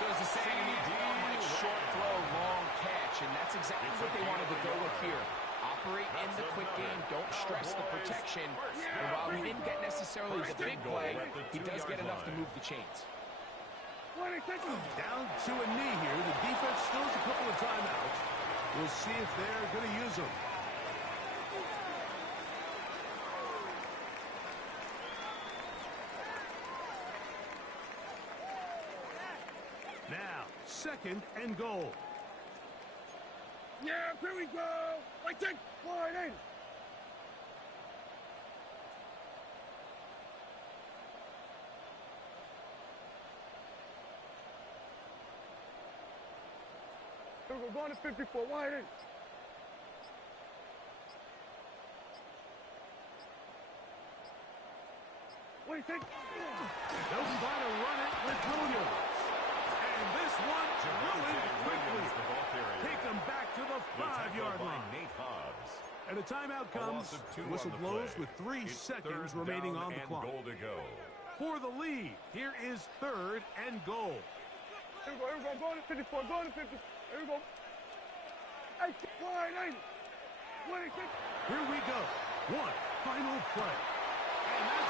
So as the saying in the NFL, Mike, short throw, long catch, and that's exactly what they wanted to go with here. Operate in the quick game, don't stress the protection. And while he didn't get necessarily the big play, he does get enough have to move the chains. Down to a knee here. The defense still has a couple of timeouts. We'll see if they're going to use them. Now, 2nd and goal. Yeah, here we go. Right, take. Line in. We're going to 54. Wide in. What do you think? They'll try to run it with Williams. And this one ruined quickly. Take them back to the 5-yard line. And a timeout comes. Whistle blows with 3 seconds remaining on the clock. For the lead, here is 3rd and goal. Here we go. Going to 54. Going to 50. Here we go. Hey, wide in. What do you think? Here we go. One final play. And